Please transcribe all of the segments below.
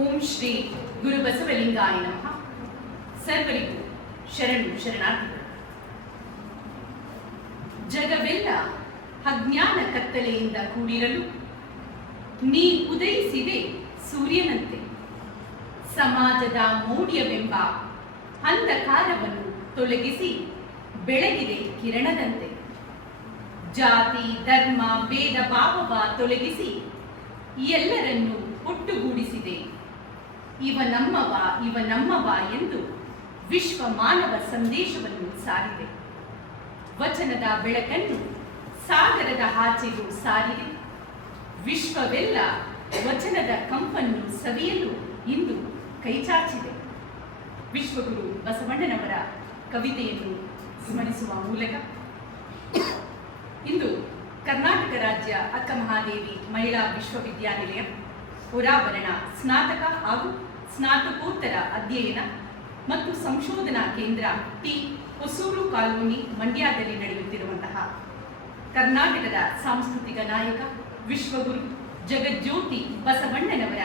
ಓಂ ಶ್ರೀ ಗುರು ಬಸವಲಿಂಗಾಯ ನಮಃ. ಸರ್ವರಿಗೂ ಶರಣು ಶರಣಾರ್ಥಿಗಳು. ಜಗವೆಲ್ಲ ಅಜ್ಞಾನ ಕತ್ತಲೆಯಿಂದ ಕೂಡಿರಲು ನೀ ಉದಯಿಸಿದೆ ಸೂರ್ಯನಂತೆ. ಸಮಾಜದ ಮೌಢ್ಯವೆಂಬ ಅಂಧಕಾರವನ್ನು ತೊಲಗಿಸಿ ಬೆಳಗಿದೆ ಕಿರಣದಂತೆ. ಜಾತಿ ಧರ್ಮ ಭೇದ ಭಾವವ ತೊಲಗಿಸಿ ಎಲ್ಲರನ್ನೂ ಒಟ್ಟುಗೂಡಿಸಿದೆ. ಇವ ನಮ್ಮವ ಎಂದು ವಿಶ್ವ ಮಾನವ ಸಂದೇಶವನ್ನು ಸಾರಿದೆ. ವಚನದ ಬೆಳಕನ್ನು ಸಾಗರದ ಆಚೆಗೂ ಸಾರಿದೆ. ವಿಶ್ವವೆಲ್ಲ ವಚನದ ಕಂಪನ್ನು ಸವಿಯಲು ಇಂದು ಕೈಚಾಚಿದೆ. ವಿಶ್ವಗುರು ಬಸವಣ್ಣನವರ ಕವಿತೆಯನ್ನು ಸ್ಮರಿಸುವ ಮೂಲಕ ಇಂದು ಕರ್ನಾಟಕ ರಾಜ್ಯ ಅಕ್ಕ ಮಹಾದೇವಿ ಮಹಿಳಾ ವಿಶ್ವವಿದ್ಯಾನಿಲಯ ಪುರಾವರಣ ಸ್ನಾತಕ ಹಾಗೂ ಸ್ನಾತಕೋತ್ತರ ಅಧ್ಯಯನ ಮತ್ತು ಸಂಶೋಧನಾ ಕೇಂದ್ರ ಟಿ ಹೊಸೂರು ಕಾಲೋನಿ ಮಂಡ್ಯದಲ್ಲಿ ನಡೆಯುತ್ತಿರುವಂತಹ ಕರ್ನಾಟಕದ ಸಾಂಸ್ಕೃತಿಕ ನಾಯಕ ವಿಶ್ವಗುರು ಜಗಜ್ಯೋತಿ ಬಸವಣ್ಣನವರ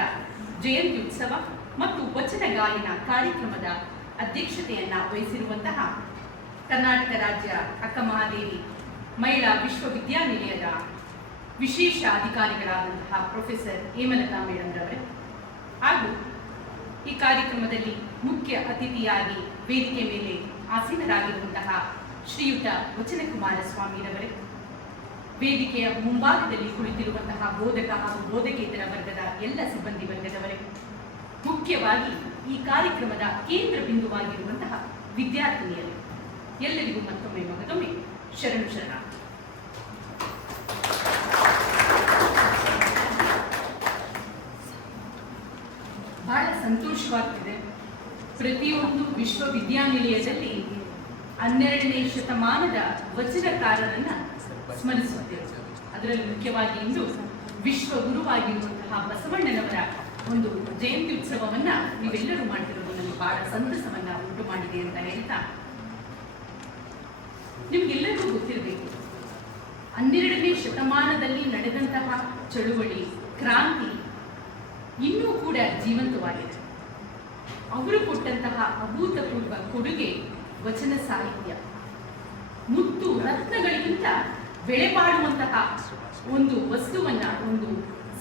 ಜಯಂತಿ ಉತ್ಸವ ಮತ್ತು ವಚನ ಗಾಯನ ಕಾರ್ಯಕ್ರಮದ ಅಧ್ಯಕ್ಷತೆಯನ್ನ ವಹಿಸಿರುವಂತಹ ಕರ್ನಾಟಕ ರಾಜ್ಯ ಅಕ್ಕ ಮಹಾದೇವಿ ಮಹಿಳಾ ವಿಶ್ವವಿದ್ಯಾನಿಲಯದ ವಿಶೇಷ ಅಧಿಕಾರಿಗಳಾದಂತಹ ಪ್ರೊಫೆಸರ್ ಹೇಮಲತಾ ಮೇಡಮ್ ರವರೇ, ಹಾಗೂ ಈ ಕಾರ್ಯಕ್ರಮದಲ್ಲಿ ಮುಖ್ಯ ಅತಿಥಿಯಾಗಿ ವೇದಿಕೆ ಮೇಲೆ ಆಸೀನರಾಗಿರುವಂತಹ ಶ್ರೀಯುತ ವಚನಕುಮಾರ ಸ್ವಾಮಿರವರೇ, ವೇದಿಕೆಯ ಮುಂಭಾಗದಲ್ಲಿ ಕುಳಿತಿರುವಂತಹ ಬೋಧಕ ಹಾಗೂ ಬೋಧಕೇತರ ವರ್ಗದ ಎಲ್ಲ ಸಿಬ್ಬಂದಿ ವರ್ಗದವರೇ, ಮುಖ್ಯವಾಗಿ ಈ ಕಾರ್ಯಕ್ರಮದ ಕೇಂದ್ರ ಬಿಂದುವಾಗಿರುವಂತಹ ವಿದ್ಯಾರ್ಥಿನಿಯರೇ, ಎಲ್ಲರಿಗೂ ಮತ್ತೊಮ್ಮೆ ಶರಣು ಶರಣಾರ್ಥಿ. ಬಹಳ ಸಂತೋಷವಾಗ್ತಿದೆ. ಪ್ರತಿಯೊಂದು ವಿಶ್ವವಿದ್ಯಾನಿಲಯದಲ್ಲಿ 12ನೇ ಶತಮಾನದ ವಚನಕಾರರನ್ನ ಸ್ಮರಿಸುತ್ತೇವೆ. ಅದರಲ್ಲಿ ಮುಖ್ಯವಾಗಿ ಇಂದು ವಿಶ್ವಗುರುವಾಗಿರುವಂತಹ ಬಸವಣ್ಣನವರ ಒಂದು ಜಯಂತಿ ಉತ್ಸವವನ್ನ ನೀವೆಲ್ಲರೂ ಮಾಡ್ತಿರೋದು ನನಗೆ ಬಹಳ ಸಂತಸವನ್ನ ಉಂಟು ಮಾಡಿದೆ ಅಂತ ಹೇಳ್ತಾ, ನಿಮ್ಗೆಲ್ಲರಿಗೂ ಗೊತ್ತಿರಬೇಕು 12ನೇ ಶತಮಾನದಲ್ಲಿ ನಡೆದಂತಹ ಚಳುವಳಿ ಕ್ರಾಂತಿ ಇನ್ನೂ ಕೂಡ ಜೀವಂತವಾಗಿದೆ. ಅವರು ಕೊಟ್ಟಂತಹ ಅಭೂತಪೂರ್ವ ಕೊಡುಗೆ ವಚನ ಸಾಹಿತ್ಯ. ಮುತ್ತು ರತ್ನಗಳಿಗಿಂತ ಬೆಲೆ ಬಾಳುವಂತಹ ಒಂದು ವಸ್ತುವನ್ನ, ಒಂದು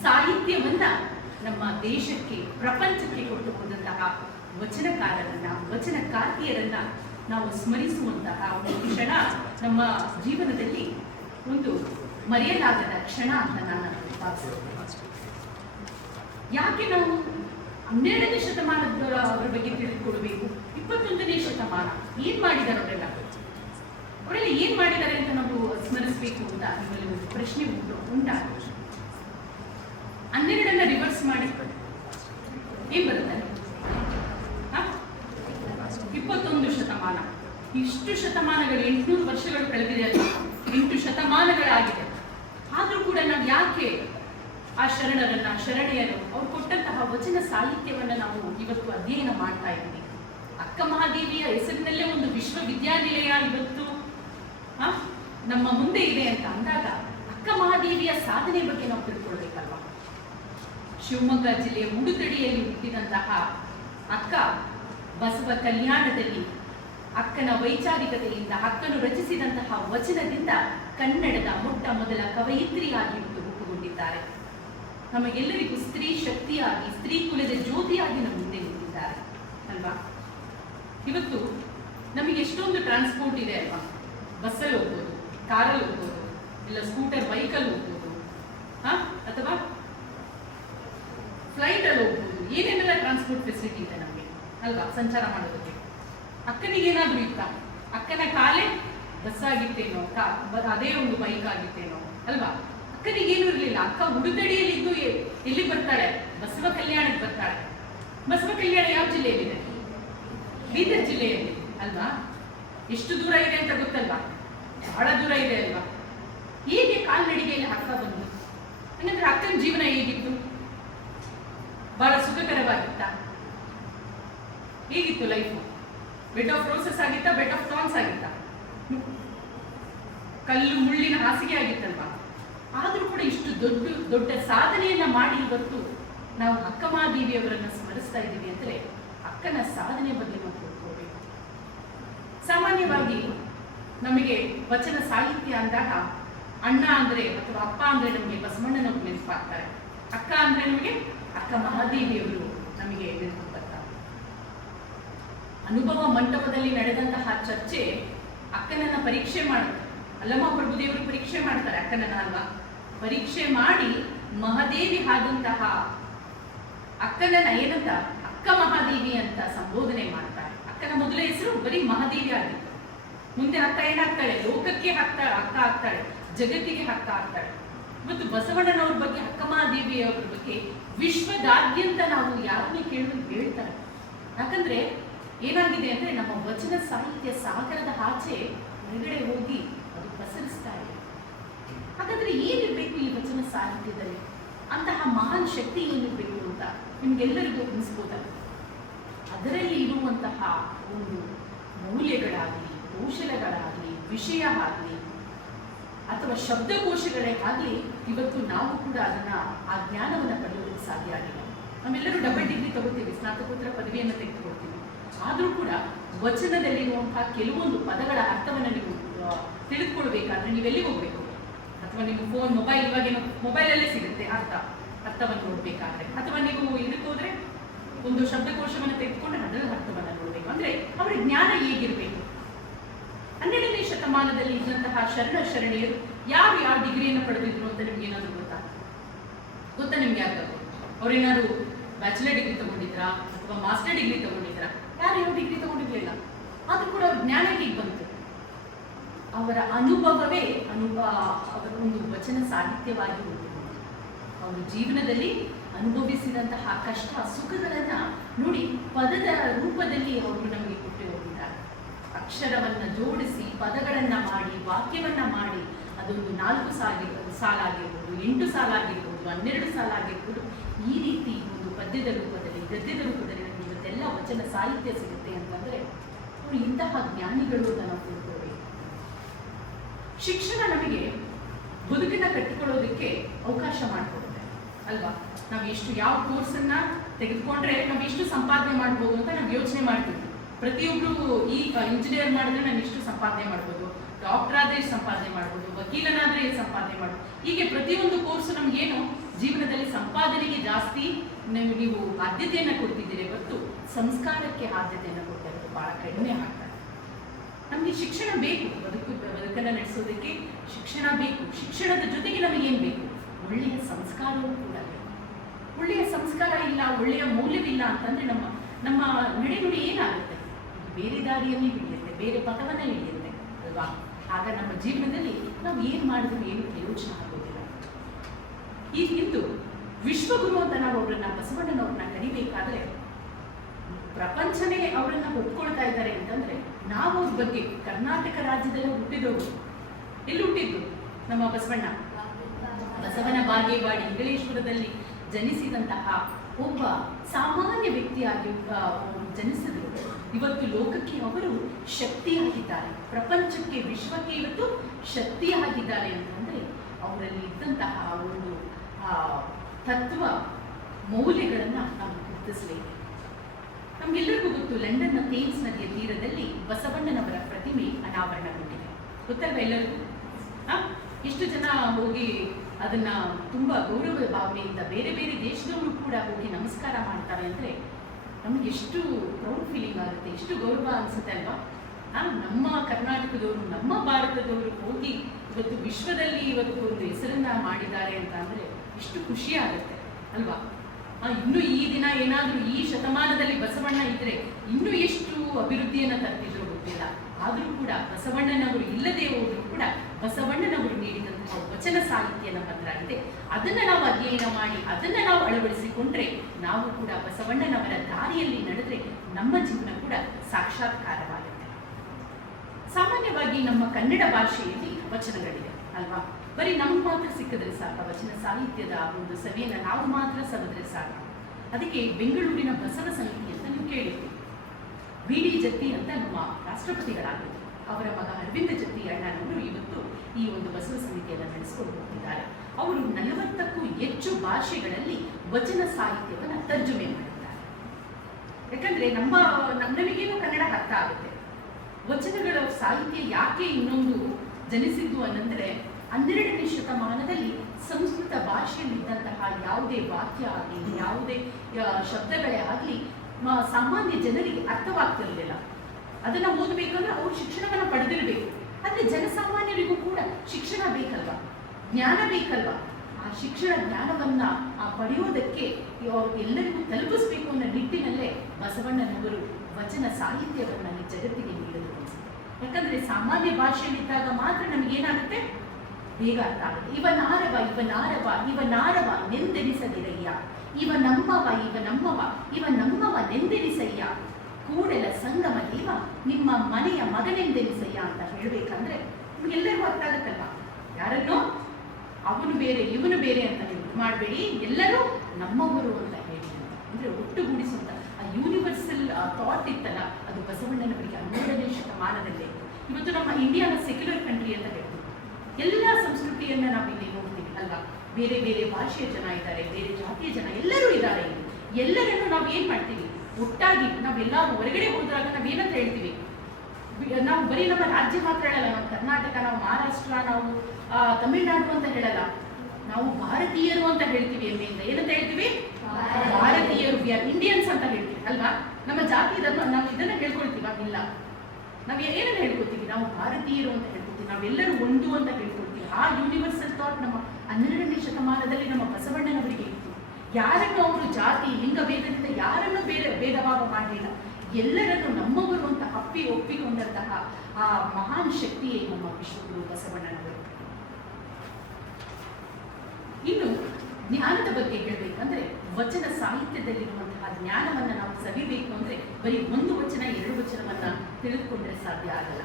ಸಾಹಿತ್ಯವನ್ನ ನಮ್ಮ ದೇಶಕ್ಕೆ ಪ್ರಪಂಚಕ್ಕೆ ಕೊಟ್ಟು ಹೋದಂತಹ ವಚನಕಾರರನ್ನ, ವಚನಕಾರ್ತಿಯರನ್ನ ನಾವು ಸ್ಮರಿಸುವಂತಹ ಒಂದು ಕ್ಷಣ ನಮ್ಮ ಜೀವನದಲ್ಲಿ ಒಂದು ಮರೆಯಲಾಗದ ಕ್ಷಣ ಅಂತ ನಾನು ಭಾವಿಸುತ್ತೇನೆ. ಯಾಕೆ ನಾವು 12ನೇ ಶತಮಾನದವರ ಅವರ ಬಗ್ಗೆ ತಿಳಿದುಕೊಳ್ಬೇಕು? 21ನೇ ಶತಮಾನ ಏನ್ ಮಾಡಿದ್ದಾರೆ ಅವರೆಲ್ಲ ಏನ್ ಮಾಡಿದ್ದಾರೆ ಅಂತ ನಾವು ಸ್ಮರಿಸಬೇಕು ಅಂತ ನಿಮ್ಮಲ್ಲಿ ಒಂದು ಪ್ರಶ್ನೆ ಉಂಟಾಗುತ್ತೆ. 12ನ್ನ ರಿವರ್ಸ್ ಮಾಡಿ ಏನ್ ಬರುತ್ತೆ? 21 ಶತಮಾನ. ಇಷ್ಟು ಶತಮಾನಗಳು, 800 ವರ್ಷಗಳು ಕಳೆದಿದೆ ಅಲ್ಲ, 8 ಶತಮಾನಗಳಾಗಿದೆ. ಆದ್ರೂ ಕೂಡ ನಾವು ಯಾಕೆ ಆ ಶರಣೆಯರು ಅವ್ರು ಕೊಟ್ಟಂತಹ ವಚನ ಸಾಹಿತ್ಯವನ್ನ ನಾವು ಇವತ್ತು ಅಧ್ಯಯನ ಮಾಡ್ತಾ ಇದ್ದೀವಿ? ಅಕ್ಕ ಮಹಾದೇವಿಯ ಹೆಸರಿನಲ್ಲೇ ಒಂದು ವಿಶ್ವವಿದ್ಯಾನಿಲಯ ಇವತ್ತು ನಮ್ಮ ಮುಂದೆ ಇದೆ ಅಂತ ಅಂದಾಗ ಅಕ್ಕ ಮಹಾದೇವಿಯ ಸಾಧನೆ ಬಗ್ಗೆ ನಾವು ತಿಳ್ಕೊಳ್ಬೇಕಲ್ವಾ? ಶಿವಮೊಗ್ಗ ಜಿಲ್ಲೆಯ ಮುಡುತಡಿಯಲ್ಲಿ ಹುಟ್ಟಿದಂತಹ ಅಕ್ಕ ಬಸವ ಕಲ್ಯಾಣದಲ್ಲಿ ಅಕ್ಕನ ವೈಚಾರಿಕತೆಯಿಂದ, ಅಕ್ಕನು ರಚಿಸಿದಂತಹ ವಚನದಿಂದ ಕನ್ನಡದ ಮೊಟ್ಟ ಮೊದಲ ಕವಯಿತ್ರಿಯಾಗಿ ರೂಪುಗೊಂಡಿದ್ದಾರೆ. ನಮಗೆಲ್ಲರಿಗೂ ಸ್ತ್ರೀ ಶಕ್ತಿಯಾಗಿ, ಸ್ತ್ರೀ ಕುಲದ ಜ್ಯೋತಿಯಾಗಿ ನಮ್ಮ ಮುಂದೆ ನಿಂತಿದ್ದಾರೆ ಅಲ್ವಾ? ಇವತ್ತು ನಮಗೆ ಎಷ್ಟೊಂದು ಟ್ರಾನ್ಸ್ಪೋರ್ಟ್ ಇದೆ ಅಲ್ವಾ? ಬಸ್ಸಲ್ಲಿ ಹೋಗ್ಬೋದು, ಕಾರಲ್ಲಿ ಹೋಗ್ಬೋದು, ಇಲ್ಲ ಸ್ಕೂಟರ್ ಬೈಕಲ್ಲಿ ಹೋಗ್ಬೋದು, ಅಥವಾ ಫ್ಲೈಟಲ್ಲಿ ಹೋಗ್ಬೋದು. ಏನೇನೆಲ್ಲ ಟ್ರಾನ್ಸ್ಪೋರ್ಟ್ ಫೆಸಿಲಿಟಿ ಇದೆ ನಮಗೆ ಅಲ್ವಾ ಸಂಚಾರ ಮಾಡೋದಕ್ಕೆ? ಅಕ್ಕನಿಗೇನಾದ್ರೂ ಇತ್ತ? ಅಕ್ಕನ ಕಾಲೇ ಬಸ್ ಆಗಿತ್ತೇನೋ, ಅದೇ ಒಂದು ಬೈಕ್ ಆಗಿತ್ತೇನೋ ಅಲ್ವಾ? ಅಕ್ಕನಿಗೇನು ಇರಲಿಲ್ಲ. ಅಕ್ಕ ಉಡುತಡಿಯಲ್ಲಿದ್ದು ಎಲ್ಲಿ ಬರ್ತಾಳೆ? ಬಸವ ಕಲ್ಯಾಣಕ್ಕೆ ಬರ್ತಾಳೆ. ಬಸವ ಕಲ್ಯಾಣ ಯಾವ ಜಿಲ್ಲೆಯಲ್ಲಿದೆ? ಬೀದರ್ ಜಿಲ್ಲೆಯಲ್ಲಿ ಅಲ್ವಾ? ಎಷ್ಟು ದೂರ ಇದೆ ಅಂತ ಗೊತ್ತಲ್ವಾ? ಬಹಳ ದೂರ ಇದೆ ಅಲ್ವಾ? ಹೇಗೆ ಕಾಲ್ನಡಿಗೆಯಲ್ಲಿ ಅಕ್ಕ ಬಂದು? ಹಂಗಂದ್ರೆ ಅಕ್ಕನ ಜೀವನ ಹೇಗಿತ್ತು? ಬಹಳ ಸುಖಕರವಾಗಿತ್ತ? ಹೇಗಿತ್ತು ಲೈಫು? ಬೆಡ್ ಆಫ್ ರೋಸಸ್ ಆಗಿತ್ತಾ? ಬೆಡ್ ಆಫ್ ಥಾರ್ನ್ಸ್ ಆಗಿತ್ತಾ? ಕಲ್ಲು ಮುಳ್ಳಿನ ಹಾಸಿಗೆ ಆಗಿತ್ತಲ್ವಾ? ಆದ್ರೂ ಕೂಡ ಇಷ್ಟು ದೊಡ್ಡ ಸಾಧನೆಯನ್ನ ಮಾಡಿ ಇವತ್ತು ನಾವು ಅಕ್ಕಮಹಾದೇವಿಯವರನ್ನು ಸ್ಮರಿಸ್ತಾ ಇದ್ದೀವಿ ಅಂದರೆ ಅಕ್ಕನ ಸಾಧನೆ ಬಗ್ಗೆ ನಾವು ತಿಳ್ಕೊಳ್ಬೇಕು. ಸಾಮಾನ್ಯವಾಗಿ ನಮಗೆ ವಚನ ಸಾಹಿತ್ಯ ಅಂದಾಗ ಅಣ್ಣ ಅಂದ್ರೆ ಅಥವಾ ಅಪ್ಪ ಅಂದ್ರೆ ನಮಗೆ ಬಸವಣ್ಣನವರು ನೆನಪಾಗ್ತಾರೆ. ಅಕ್ಕ ಅಂದ್ರೆ ನಮಗೆ ಅಕ್ಕ ಮಹಾದೇವಿಯವರು ನಮಗೆ ನೆನಪು ಬರ್ತಾರೆ. ಅನುಭವ ಮಂಟಪದಲ್ಲಿ ನಡೆದಂತಹ ಚರ್ಚೆ ಅಕ್ಕನನ್ನ ಪರೀಕ್ಷೆ ಮಾಡುತ್ತೆ. ಅಲ್ಲಮ್ಮ ಪ್ರಭುದೇವರು ಪರೀಕ್ಷೆ ಮಾಡ್ತಾರೆ ಅಕ್ಕನನ್ನ ಅಲ್ವಾ. ಪರೀಕ್ಷೆ ಮಾಡಿ ಮಹಾದೇವಿ ಆದಂತಹ ಅಕ್ಕನನ್ನ ಏನಂತ ಅಕ್ಕ ಮಹಾದೇವಿ ಅಂತ ಸಂಬೋಧನೆ ಮಾಡ್ತಾರೆ. ಅಕ್ಕನ ಮೊದಲ ಹೆಸರು ಬರೀ ಮಹಾದೇವಿ ಆಗಿತ್ತು. ಮುಂದೆ ಅಕ್ಕ ಏನಾಗ್ತಾಳೆ, ಲೋಕಕ್ಕೆ ಅಕ್ಕ ಆಗ್ತಾಳೆ, ಜಗತ್ತಿಗೆ ಅಕ್ಕ ಆಗ್ತಾಳೆ. ಮತ್ತು ಬಸವಣ್ಣನವ್ರ ಬಗ್ಗೆ ಅಕ್ಕ ಮಹಾದೇವಿಯವರ ಬಗ್ಗೆ ವಿಶ್ವದಾದ್ಯಂತ ನಾವು ಯಾರನ್ನೇ ಕೇಳಿದ್ರು ಹೇಳ್ತಾರೆ. ಯಾಕಂದ್ರೆ ಏನಾಗಿದೆ ಅಂದ್ರೆ ನಮ್ಮ ವಚನ ಸಾಹಿತ್ಯ ಸಾಗರದ ಆಚೆ ಹೊರಗಡೆ ಹೋಗಿ ಅದು ಪಸರಿಸ್ತಾ ಇದೆ. ಹಾಗಾದ್ರೆ ಏನಿರ್ಬೇಕು ಈ ವಚನ ಸಾಹಿತ್ಯದಲ್ಲಿ, ಅಂತಹ ಮಹಾನ್ ಶಕ್ತಿ ಏನಿರ್ಬೇಕು ಅಂತ ನಿಮ್ಗೆಲ್ಲರಿಗೂ ಅನಿಸ್ಬೋದಲ್ಲ. ಅದರಲ್ಲಿ ಇರುವಂತಹ ಒಂದು ಮೌಲ್ಯಗಳಾಗಲಿ, ಕೌಶಲಗಳಾಗಲಿ, ವಿಷಯ ಆಗಲಿ ಅಥವಾ ಶಬ್ದಕೋಶಗಳೇ ಆಗಲಿ, ಇವತ್ತು ನಾವು ಕೂಡ ಅದನ್ನ ಆ ಜ್ಞಾನವನ್ನು ಪಡೆಯೋದಕ್ಕೆ ಸಾಧ್ಯ ಆಗಿಲ್ಲ. ನಾವೆಲ್ಲರೂ ಡಬಲ್ ಡಿಗ್ರಿ ತಗೋತೀವಿ, ಸ್ನಾತಕೋತ್ತರ ಪದವಿಯನ್ನು ತೆಗೆದುಕೊಳ್ತೀವಿ. ಆದರೂ ಕೂಡ ವಚನದಲ್ಲಿರುವಂತಹ ಕೆಲವೊಂದು ಪದಗಳ ಅರ್ಥವನ್ನು ನೀವು ತಿಳಿದುಕೊಳ್ಬೇಕಾದ್ರೆ ನೀವೆಲ್ಲಿಗೆ ಹೋಗ್ಬೇಕು? ಅಥವಾ ನೀವು ಮೊಬೈಲ್ ಇವಾಗೇನು ಮೊಬೈಲಲ್ಲೇ ಸಿಗುತ್ತೆ ಅರ್ಥವನ್ನು ನೋಡ್ಬೇಕಾದ್ರೆ, ಅಥವಾ ನೀವು ಇದಕ್ಕೆ ಹೋದ್ರೆ ಒಂದು ಶಬ್ದಕೋಶವನ್ನು ತೆಗೆದುಕೊಂಡು ಅದರ ಅರ್ಥವನ್ನು ನೋಡ್ಬೇಕು. ಅಂದ್ರೆ ಅವರ ಜ್ಞಾನ ಹೇಗಿರ್ಬೇಕು? 12ನೇ ಶತಮಾನದಲ್ಲಿ ಇದ್ದಂತಹ ಶರಣೆಯರು ಯಾವ ಡಿಗ್ರಿಯನ್ನು ಪಡೆದಿದ್ರು ಅಂತ ನಿಮ್ಗೆ ಏನಾದ್ರು ಗೊತ್ತಾ ನಿಮ್ಗೆ ಯಾವ್ದಾದ್ರು? ಅವ್ರೇನಾದ್ರು ಬ್ಯಾಚುಲರ್ ಡಿಗ್ರಿ ತಗೊಂಡಿದ್ರಾ ಅಥವಾ ಮಾಸ್ಟರ್ ಡಿಗ್ರಿ ತಗೊಂಡಿದ್ರಾ? ಯಾರು ಯಾವ ಡಿಗ್ರಿ ತಗೊಂಡಿರ್ಲಿಲ್ಲ. ಆದ್ರೂ ಕೂಡ ಅವ್ರ ಜ್ಞಾನ ಹೇಗೆ ಬಂತು? ಅವರ ಅನುಭವವೇ ಅವರ ಒಂದು ವಚನ ಸಾಹಿತ್ಯವಾಗಿ ಉಂಟು. ಅವರು ಜೀವನದಲ್ಲಿ ಅನುಭವಿಸಿದಂತಹ ಕಷ್ಟ ಸುಖಗಳನ್ನ ನೋಡಿ ಪದದ ರೂಪದಲ್ಲಿ ಅವರು ನಮಗೆ ಕೊಟ್ಟು ಹೋಗಿದ್ದಾರೆ. ಅಕ್ಷರವನ್ನ ಜೋಡಿಸಿ ಪದಗಳನ್ನ ಮಾಡಿ ವಾಕ್ಯವನ್ನ ಮಾಡಿ ಅದೊಂದು 4 ಸಾಲಾಗಿರ್ಬೋದು, 8 ಸಾಲಾಗಿರ್ಬೋದು, 12 ಸಾಲಾಗಿರ್ಬೋದು, ಈ ರೀತಿ ಒಂದು ಪದ್ಯದ ರೂಪದಲ್ಲಿ ಗದ್ಯದ ರೂಪದಲ್ಲಿ ನಮಗೆ ಇವತ್ತೆಲ್ಲ ವಚನ ಸಾಹಿತ್ಯ ಸಿಗುತ್ತೆ ಅಂತಂದ್ರೆ ಅವರು ಇಂತಹ ಜ್ಞಾನಿಗಳು ಅಂತ ನಾವು ತಿಳ್ಕೊಳ್ಬೇಕು. ಶಿಕ್ಷಣ ನಮಗೆ ಬದುಕನ್ನ ಕಟ್ಟಿಕೊಳ್ಳೋದಕ್ಕೆ ಅವಕಾಶ ಮಾಡಿಕೊಡುತ್ತೆ ಅಲ್ವಾ. ನಾವು ಯಾವ ಕೋರ್ಸನ್ನ ತೆಗೆದುಕೊಂಡ್ರೆ ನಾವು ಎಷ್ಟು ಸಂಪಾದನೆ ಮಾಡ್ಬೋದು ಅಂತ ನಾವು ಯೋಚನೆ ಮಾಡ್ತೀವಿ. ಪ್ರತಿಯೊಬ್ರು ಇಂಜಿನಿಯರ್ ಮಾಡಿದ್ರೆ ನಾನು ಇಷ್ಟು ಸಂಪಾದನೆ ಮಾಡ್ಬೋದು, ಡಾಕ್ಟರ್ ಆದ್ರೆ ಸಂಪಾದನೆ ಮಾಡ್ಬೋದು, ವಕೀಲನಾದ್ರೆ ಸಂಪಾದನೆ ಮಾಡ್ಬೋದು. ಹೀಗೆ ಪ್ರತಿಯೊಂದು ಕೋರ್ಸು ನಮ್ಗೇನು ಜೀವನದಲ್ಲಿ ಸಂಪಾದನೆಗೆ ಜಾಸ್ತಿ ನೀವು ಆದ್ಯತೆಯನ್ನು ಕೊಡ್ತಿದ್ದೀರಿ ಹೊರತು ಸಂಸ್ಕಾರಕ್ಕೆ ಆದ್ಯತೆಯನ್ನು ಕೊಡ್ತಾ ಇರೋದು ಬಹಳ ಕಡಿಮೆ ಆಗ್ತದೆ. ನಮಗೆ ಶಿಕ್ಷಣ ಬೇಕು, ಬದುಕನ್ನು ನಡೆಸೋದಕ್ಕೆ ಶಿಕ್ಷಣ ಬೇಕು. ಶಿಕ್ಷಣದ ಜೊತೆಗೆ ನಮಗೇನು ಬೇಕು? ಒಳ್ಳೆಯ ಸಂಸ್ಕಾರವೂ ಕೂಡ ಬೇಕು. ಒಳ್ಳೆಯ ಸಂಸ್ಕಾರ ಇಲ್ಲ, ಒಳ್ಳೆಯ ಮೌಲ್ಯವಿಲ್ಲ ಅಂತಂದ್ರೆ ನಮ್ಮ ನಡೆನುಡಿ ಏನಾಗುತ್ತೆ? ಬೇರೆ ದಾರಿಯನ್ನೇ ಹಿಡಿಯುತ್ತೆ, ಬೇರೆ ಪಥವನ್ನ ಹಿಡಿಯುತ್ತೆ ಅಲ್ವಾ. ಆಗ ನಮ್ಮ ಜೀವನದಲ್ಲಿ ನಾವು ಏನು ಮಾಡಿದ್ರು ಏನು ಪ್ರಯೋಜನ ಆಗೋದಿಲ್ಲ. ಇಂದು ವಿಶ್ವಗುರು ಅಂತ ನಾವು ಅವರನ್ನ ಬಸವಣ್ಣನವ್ರನ್ನ ಕರಿಬೇಕಾದ್ರೆ ಪ್ರಪಂಚನೇ ಅವರನ್ನ ಒಪ್ಕೊಳ್ತಾ ಇದ್ದಾರೆ ಅಂತಂದ್ರೆ ನಾವು ಅವ್ರ ಬಗ್ಗೆ ಕರ್ನಾಟಕ ರಾಜ್ಯದಲ್ಲೇ ಹುಟ್ಟಿದವರು. ಎಲ್ಲಿ ಹುಟ್ಟಿದ್ದು ನಮ್ಮ ಬಸವಣ್ಣ? ಬಸವನ ಬಾಗೇವಾಡಿ ಇಂಗಳೇಶ್ವರದಲ್ಲಿ ಜನಿಸಿದಂತಹ ಒಬ್ಬ ಸಾಮಾನ್ಯ ವ್ಯಕ್ತಿಯಾಗಿ ಜನಿಸಿದರು. ಇವತ್ತು ಲೋಕಕ್ಕೆ ಅವರು ಶಕ್ತಿಯಾಗಿದ್ದಾರೆ, ಪ್ರಪಂಚಕ್ಕೆ ವಿಶ್ವಕ್ಕೆ ಇವತ್ತು ಶಕ್ತಿಯಾಗಿದ್ದಾರೆ ಅಂತಂದ್ರೆ ಅವರಲ್ಲಿ ಇದ್ದಂತಹ ಒಂದು ತತ್ವ ಮೌಲ್ಯಗಳನ್ನ ನಾವು ಗುರುತಿಸಲೇಬೇಕು. ನಮ್ಗೆಲ್ಲರಿಗೂ ಗೊತ್ತು, ಲಂಡನ್ನ ಥೇಮ್ಸ್ ನದಿಯ ತೀರದಲ್ಲಿ ಬಸವಣ್ಣನವರ ಪ್ರತಿಮೆ ಅನಾವರಣಗೊಂಡಿದೆ. ಗೊತ್ತಲ್ವ ಎಲ್ಲರಿಗೂ? ಎಷ್ಟು ಜನ ಹೋಗಿ ಅದನ್ನ ತುಂಬಾ ಗೌರವ ಭಾವನೆಯಿಂದ ಬೇರೆ ಬೇರೆ ದೇಶದವರು ಕೂಡ ಹೋಗಿ ನಮಸ್ಕಾರ ಮಾಡ್ತಾರೆ ಅಂದ್ರೆ ನಮ್ಗೆ ಎಷ್ಟು ಪ್ರೌಡ್ ಫೀಲಿಂಗ್ ಆಗುತ್ತೆ, ಎಷ್ಟು ಗೌರವ ಅನ್ಸುತ್ತೆ ಅಲ್ವಾ. ನಮ್ಮ ಕರ್ನಾಟಕದವರು, ನಮ್ಮ ಭಾರತದವರು ಹೋಗಿ ಇವತ್ತು ವಿಶ್ವದಲ್ಲಿ ಇವತ್ತು ಒಂದು ಹೆಸರನ್ನ ಮಾಡಿದ್ದಾರೆ ಅಂತ ಅಂದ್ರೆ ಎಷ್ಟು ಖುಷಿ ಆಗುತ್ತೆ ಅಲ್ವಾ. ಇನ್ನು ಈ ದಿನ ಏನಾದ್ರೂ ಈ ಶತಮಾನದಲ್ಲಿ ಬಸವಣ್ಣ ಇದ್ರೆ ಇನ್ನೂ ಎಷ್ಟು ಅಭಿವೃದ್ಧಿಯನ್ನ ತರ್ತಿದ್ರು ಗೊತ್ತಿಲ್ಲ. ಆದ್ರೂ ಕೂಡ ಬಸವಣ್ಣನವರು ಇಲ್ಲದೆ ಹೋದ್ರು ಕೂಡ ಬಸವಣ್ಣನವರು ನೀಡಿದಂತಹ ವಚನ ಸಾಹಿತ್ಯ ನಮ್ಮ ಹತ್ರ ಇದೆ. ಅದನ್ನ ನಾವು ಅಧ್ಯಯನ ಮಾಡಿ ಅದನ್ನ ನಾವು ಅಳವಡಿಸಿಕೊಂಡ್ರೆ ನಾವು ಕೂಡ ಬಸವಣ್ಣನವರ ದಾರಿಯಲ್ಲಿ ನಡೆದ್ರೆ ನಮ್ಮ ಜೀವನ ಕೂಡ ಸಾಕ್ಷಾತ್ಕಾರವಾಗುತ್ತೆ. ಸಾಮಾನ್ಯವಾಗಿ ನಮ್ಮ ಕನ್ನಡ ಭಾಷೆಯಲ್ಲಿ ವಚನಗಳಿದೆ ಅಲ್ವಾ. ಬರೀ ನಮ್ಗೆ ಮಾತ್ರ ಸಿಕ್ಕಿದ್ರೆ ಸಾಕ, ವಚನ ಸಾಹಿತ್ಯದ ಒಂದು ಸವಿಯನ್ನು ನಾವು ಮಾತ್ರ ಸವಿದ್ರೆ ಸಾಕ. ಅದಕ್ಕೆ ಬೆಂಗಳೂರಿನ ಬಸವ ಸಮಿತಿ ಅಂತ ನೀವು ಕೇಳಿರ್ತೀವಿ. ಬಿ.ಡಿ. ಜತ್ತಿ ಅಂತ ನಮ್ಮ ರಾಷ್ಟ್ರಪತಿಗಳಾಗಿದ್ದರು. ಅವರ ಮಗ ಅರವಿಂದ ಜತ್ತಿ ಅಣ್ಣನವರು ಇವತ್ತು ಈ ಒಂದು ಬಸವ ಸಮಿತಿಯನ್ನು ನಡೆಸಿಕೊಂಡು ಹೋಗ್ತಿದ್ದಾರೆ. ಅವರು 40ಕ್ಕೂ ಹೆಚ್ಚು ಭಾಷೆಗಳಲ್ಲಿ ವಚನ ಸಾಹಿತ್ಯವನ್ನು ತರ್ಜುಮೆ ಮಾಡಿದ್ದಾರೆ. ಯಾಕಂದ್ರೆ ನಮಗೇನು ಕನ್ನಡ ಅರ್ಥ ಆಗುತ್ತೆ. ವಚನಗಳ ಸಾಹಿತ್ಯ ಯಾಕೆ ಇನ್ನೊಂದು ಜನಿಸಿದ್ದು ಅನ್ನಂದ್ರೆ 12ನೇ ಶತಮಾನದಲ್ಲಿ ಸಂಸ್ಕೃತ ಭಾಷೆಯಲ್ಲಿದ್ದಂತಹ ಯಾವುದೇ ವಾಕ್ಯ ಆಗಲಿ ಯಾವುದೇ ಶಬ್ದಗಳೇ ಆಗಲಿ ಸಾಮಾನ್ಯ ಜನರಿಗೆ ಅರ್ಥವಾಗ್ತಿರಲಿಲ್ಲ. ಅದನ್ನ ಓದಬೇಕಂದ್ರೆ ಅವರು ಶಿಕ್ಷಣವನ್ನ ಪಡೆದಿರಬೇಕು. ಆದ್ರೆ ಜನಸಾಮಾನ್ಯರಿಗೂ ಕೂಡ ಶಿಕ್ಷಣ ಬೇಕಲ್ವಾ, ಜ್ಞಾನ ಬೇಕಲ್ವಾ. ಆ ಶಿಕ್ಷಣ ಜ್ಞಾನವನ್ನ ಪಡೆಯೋದಕ್ಕೆ ಎಲ್ಲರಿಗೂ ತಲುಪಿಸ್ಬೇಕು ಅನ್ನೋ ನಿಟ್ಟಿನಲ್ಲೇ ಬಸವಣ್ಣನವರು ವಚನ ಸಾಹಿತ್ಯವನ್ನ ಈ ಜಗತ್ತಿಗೆ ನೀಡಲು ಅನಿಸುತ್ತೆ. ಯಾಕಂದ್ರೆ ಸಾಮಾನ್ಯ ಭಾಷೆಯಲ್ಲಿದ್ದಾಗ ಮಾತ್ರ ನಮಗೇನಾಗುತ್ತೆ, ಬೇಗ ಅರ್ಥ ಆಗುತ್ತೆ. ಇವನಾರವ ನೆಂದೆನಿಸದಿರಯ್ಯ, ಇವ ನಮ್ಮವ ನೆಂದೆನಿಸಯ್ಯ, ಕೂಡಲ ಸಂಗಮ ದೇವ ನಿಮ್ಮ ಮನೆಯ ಮಗನೆಂದೆನಿಸಯ್ಯ ಅಂತ ಹೇಳ್ಬೇಕಂದ್ರೆ ನಿಮ್ಗೆಲ್ಲರಿಗೂ ಅರ್ಥ ಆಗತ್ತಲ್ವಾ. ಯಾರನ್ನು ಅವನು ಬೇರೆ ಇವನು ಬೇರೆ ಅಂತ ನೀವು ಮಾಡಬೇಡಿ, ಎಲ್ಲರೂ ನಮ್ಮವರು ಅಂತ ಹೇಳಿ ಅಂದ್ರೆ ಒಟ್ಟುಗೂಡಿಸುವಂತ ಆ ಯೂನಿವರ್ಸಲ್ ಥಾಟ್ ಇತ್ತಲ್ಲ, ಅದು ಬಸವಣ್ಣನವರಿಗೆ 12ನೇ ಶತಮಾನದಲ್ಲೇ. ಇವತ್ತು ನಮ್ಮ ಇಂಡಿಯಾನ ಸೆಕ್ಯುಲರ್ ಕಂಟ್ರಿ ಅಂತ ಹೇಳ್ತೀವಿ. ಎಲ್ಲ ಸಂಸ್ಕೃತಿಯನ್ನ ನಾವು ಇಲ್ಲಿ ನೋಡ್ತೀವಿ ಅಲ್ವಾ. ಬೇರೆ ಬೇರೆ ಭಾಷೆಯ ಜನ ಇದ್ದಾರೆ, ಬೇರೆ ಜಾತಿಯ ಜನ ಎಲ್ಲರೂ ಇದ್ದಾರೆ. ಎಲ್ಲರನ್ನು ನಾವು ಏನ್ ಮಾಡ್ತೀವಿ, ಒಟ್ಟಾಗಿ ನಾವೆಲ್ಲರೂ ಹೊರಗಡೆ ಹೋದಾಗ ನಾವೇನಂತ ಹೇಳ್ತೀವಿ, ನಾವು ಬರೀ ನಮ್ಮ ರಾಜ್ಯ ಮಾತ್ರ ಹೇಳಲ್ಲ, ನಾವು ಕರ್ನಾಟಕ, ನಾವು ಮಹಾರಾಷ್ಟ್ರ, ನಾವು ತಮಿಳುನಾಡು ಅಂತ ಹೇಳಲ್ಲ, ನಾವು ಭಾರತೀಯರು ಅಂತ ಹೇಳ್ತೀವಿ. ಹೆಮ್ಮೆಯಿಂದ ಏನಂತ ಹೇಳ್ತೀವಿ, ಭಾರತೀಯರು, ವಿ ಆರ್ ಇಂಡಿಯನ್ಸ್ ಅಂತ ಹೇಳ್ತೀವಿ ಅಲ್ವಾ. ನಮ್ಮ ಜಾತಿ ಧರ್ಮ ನಾವು ಇದನ್ನ ಹೇಳ್ಕೊಳ್ತೀವ? ಇಲ್ಲ. ನಾವು ಏನನ್ನ ಹೇಳ್ಕೊತೀವಿ, ನಾವು ಭಾರತೀಯರು ಅಂತ ಹೇಳ್ಕೊತೀವಿ, ನಾವೆಲ್ಲರೂ ಒಂದು ಅಂತ ಹೇಳ್ಕೊಳ್ತೀವಿ. ಆ ಯೂನಿವರ್ಸಲ್ ಥಾಟ್ ನಮ್ಮ 12ನೇ ಶತಮಾನದಲ್ಲಿ ನಮ್ಮ ಬಸವಣ್ಣನವರಿಗೆ ಇತ್ತು. ಯಾರನ್ನು ಅವರು ಜಾತಿ ಲಿಂಗ ಭೇದದಿಂದ ಯಾರನ್ನು ಭೇದ ಭಾವ ಮಾಡಲಿಲ್ಲ, ಎಲ್ಲರನ್ನು ನಮ್ಮವರು ಅಂತ ಒಪ್ಪಿಕೊಂಡಂತಹ ಆ ಮಹಾನ್ ಶಕ್ತಿಯೇ ನಮ್ಮ ವಿಶ್ವಗುರು ಬಸವಣ್ಣನವರು. ಇನ್ನು ಜ್ಞಾನದ ಬಗ್ಗೆ ಹೇಳಬೇಕಂದ್ರೆ ವಚನ ಸಾಹಿತ್ಯದಲ್ಲಿರುವಂತಹ ಜ್ಞಾನವನ್ನ ನಾವು ಸವಿಬೇಕು ಅಂದ್ರೆ ಬರೀ ಒಂದು ವಚನ 2 ವಚನವನ್ನ ತಿಳಿದುಕೊಂಡ್ರೆ ಸಾಧ್ಯ ಆಗಲ್ಲ.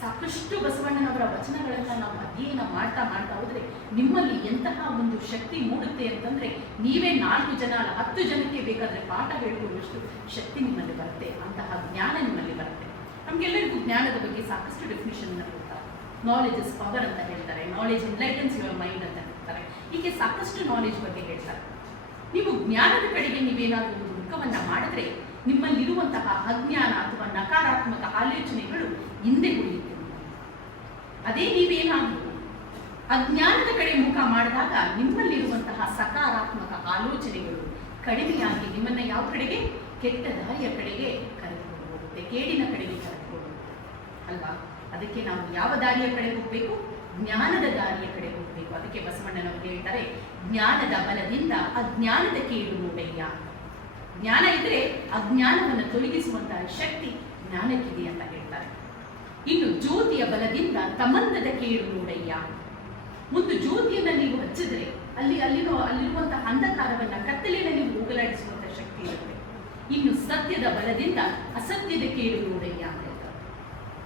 ಸಾಕಷ್ಟು ಬಸವಣ್ಣನವರ ವಚನಗಳನ್ನ ನಾವು ಅಧ್ಯಯನ ಮಾಡ್ತಾ ಹೋದ್ರೆ ನಿಮ್ಮಲ್ಲಿ ಎಂತಹ ಒಂದು ಶಕ್ತಿ ಮೂಡುತ್ತೆ ಅಂತಂದ್ರೆ ನೀವೇ 4 ಜನ ಅಲ್ಲ 10 ಜನಕ್ಕೆ ಬೇಕಾದ್ರೆ ಪಾಠ ಹೇಳ್ಕೊಳ್ಳುವಷ್ಟು ಶಕ್ತಿ ನಿಮ್ಮಲ್ಲಿ ಬರುತ್ತೆ, ಅಂತಹ ಜ್ಞಾನ ನಿಮ್ಮಲ್ಲಿ ಬರುತ್ತೆ. ನಮ್ಗೆಲ್ಲರಿಗೂ ಜ್ಞಾನದ ಬಗ್ಗೆ ಸಾಕಷ್ಟು ಡೆಫಿನಿಷನ್ ಕೊಡ್ತಾರೆ. ನಾಲೆಜ್ ಇಸ್ ಪವರ್ ಅಂತ ಹೇಳ್ತಾರೆ, ನಾಲೆಜ್ ಎನ್ಲೈಟನ್ಸ್ ಯುವರ್ ಮೈಂಡ್ ಅಂತ ಹೇಳ್ತಾರೆ. ಹೀಗೆ ಸಾಕಷ್ಟು ನಾಲೆಜ್ ಬಗ್ಗೆ ಹೇಳ್ತಾರೆ. ನೀವು ಜ್ಞಾನದ ಕಡೆಗೆ ನೀವೇನಾದರೂ ಒಂದು ಮುಖವನ್ನ ಮಾಡಿದ್ರೆ ನಿಮ್ಮಲ್ಲಿರುವಂತಹ ಅಜ್ಞಾನ ಅಥವಾ ನಕಾರಾತ್ಮಕ ಆಲೋಚನೆಗಳು ಹಿಂದೆ ಉಳಿಯುತ್ತೆ. ಅದೇ ನೀವೇನಾದರೂ ಅಜ್ಞಾನದ ಕಡೆ ಮುಖ ಮಾಡಿದಾಗ ನಿಮ್ಮಲ್ಲಿರುವಂತಹ ಸಕಾರಾತ್ಮಕ ಆಲೋಚನೆಗಳು ಕಡಿಮೆಯಾಗಿ ನಿಮ್ಮನ್ನ ಯಾವ ಕಡೆಗೆ, ಕೆಟ್ಟ ದಾರಿಯ ಕಡೆಗೆ ಕರೆದುಕೊಂಡು ಹೋಗುತ್ತೆ, ಕೇಡಿನ ಕಡೆಗೆ ಕರೆದುಕೊಂಡು ಹೋಗುತ್ತೆ ಅಲ್ವಾ. ಅದಕ್ಕೆ ನಾವು ಯಾವ ದಾರಿಯ ಕಡೆ ಹೋಗ್ಬೇಕು, ಜ್ಞಾನದ ದಾರಿಯ ಕಡೆ ಹೋಗ್ಬೇಕು. ಅದಕ್ಕೆ ಬಸವಣ್ಣನವರು ಹೇಳ್ತಾರೆ, ಜ್ಞಾನದ ಬಲದಿಂದ ಅಜ್ಞಾನದ ಕೇಡು ನೋಡಯ್ಯ. ಜ್ಞಾನ ಇದ್ರೆ ಅಜ್ಞಾನವನ್ನು ತೊಲಗಿಸುವಂತಹ ಶಕ್ತಿ ಜ್ಞಾನಕ್ಕಿದೆ ಅಂತ ಹೇಳ್ತಾರೆ. ಇನ್ನು ಜ್ಯೋತಿಯ ಬಲದಿಂದ ತಮಂದದ ಕೇಡು ನೋಡಯ್ಯ. ಒಂದು ಜ್ಯೋತಿಯನ್ನ ನೀವು ಹಚ್ಚಿದ್ರೆ ಅಲ್ಲಿರುವಂತಹ ಅಂಧಕಾರವನ್ನ ಕತ್ತಲೆಯನ್ನು ನೀವು ಹೋಗಲಾಡಿಸುವಂತಹ ಶಕ್ತಿ ಇರುತ್ತೆ. ಇನ್ನು ಸತ್ಯದ ಬಲದಿಂದ ಅಸತ್ಯದ ಕೇಡು ನೋಡಯ್ಯ ಅಂತ ಹೇಳ್ತಾರೆ.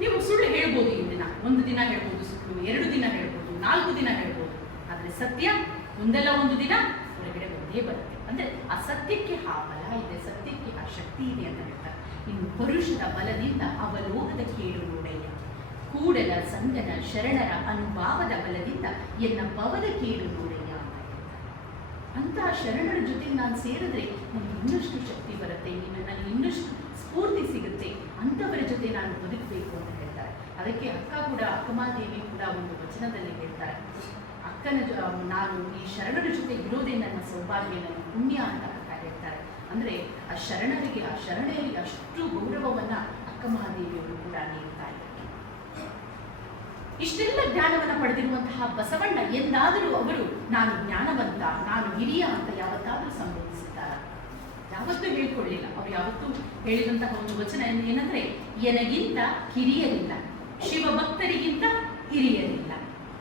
ನೀವು ಸುಳ್ಳು ಹೇಳ್ಬೋದು, ಒಂದು ದಿನ ಹೇಳ್ಬೋದು ಸುಳ್ಳು, 2 ದಿನ ಹೇಳ್ಬೋದು, 4 ದಿನ ಹೇಳ್ಬೋದು, ಆದ್ರೆ ಸತ್ಯ ಒಂದಲ್ಲ ಒಂದು ದಿನ ಹೊರಗಡೆ ಬಂದೇ ಬರುತ್ತೆ. ಅಂದ್ರೆ ಆ ಸತ್ಯಕ್ಕೆ ಆ ಬಲ ಇದೆ, ಸತ್ಯಕ್ಕೆ ಆ ಶಕ್ತಿ ಇದೆ ಅಂತ ಹೇಳ್ತಾರೆ. ಇನ್ನು ಪರುಷದ ಬಲದಿಂದ ಅವಲೋಕದ ಕೇಡು ನೋಡಯ್ಯ. ಕೂಡಲ ಸಂಗನ ಶರಣರ ಅನುಭಾವದ ಬಲದಿಂದ ಎನ್ನ ಭವದ ಕೇಡು ನೋಡಯ್ಯ ಅಂತ ಹೇಳ್ತಾರೆ. ಅಂತಹ ಶರಣರ ಜೊತೆ ನಾನು ಸೇರಿದ್ರೆ ನನಗೆ ಇನ್ನಷ್ಟು ಶಕ್ತಿ ಬರುತ್ತೆ, ನನಗೆ ಇನ್ನಷ್ಟು ಸ್ಫೂರ್ತಿ ಸಿಗುತ್ತೆ, ಅಂಥವರ ಜೊತೆ ನಾನು ಬದುಕಬೇಕು ಅಂತ ಹೇಳ್ತಾರೆ. ಅದಕ್ಕೆ ಅಕ್ಕಮಾದೇವಿ ಕೂಡ ಒಂದು ವಚನದಲ್ಲಿ ಹೇಳ್ತಾರೆ, ನಾನು ಈ ಶರಣರ ಜೊತೆ ಇರೋದೇ ನನ್ನ ಸೌಭಾಗ್ಯ, ನನ್ನ ಪುಣ್ಯ ಅಂತ ಹೇಳ್ತಾರೆ. ಅಂದ್ರೆ ಆ ಶರಣರಿಗೆ ಅಷ್ಟು ಗೌರವವನ್ನ ಅಕ್ಕಮಹಾದೇವಿಯವರು ಕೂಡ ನೀಡ್ತಾ ಇದ್ದಾರೆ. ಇಷ್ಟೆಲ್ಲ ಜ್ಞಾನವನ್ನ ಪಡೆದಿರುವಂತಹ ಬಸವಣ್ಣ ಎಂದಾದರೂ ಅವರು ನಾನು ಜ್ಞಾನವಂತ, ನಾನು ಹಿರಿಯ ಅಂತ ಯಾವತ್ತಾದ್ರೂ ಸಂಬೋಧಿಸಿದ್ದಾರ? ಯಾವತ್ತೂ ಹೇಳ್ಕೊಳ್ಳಿಲ್ಲ. ಅವ್ರು ಯಾವತ್ತೂ ಹೇಳಿದಂತಹ ಒಂದು ವಚನ ಏನಂದ್ರೆ, ಎನಗಿಂತ ಹಿರಿಯರಿಲ್ಲ, ಶಿವಭಕ್ತರಿಗಿಂತ ಹಿರಿಯರಿಲ್ಲ,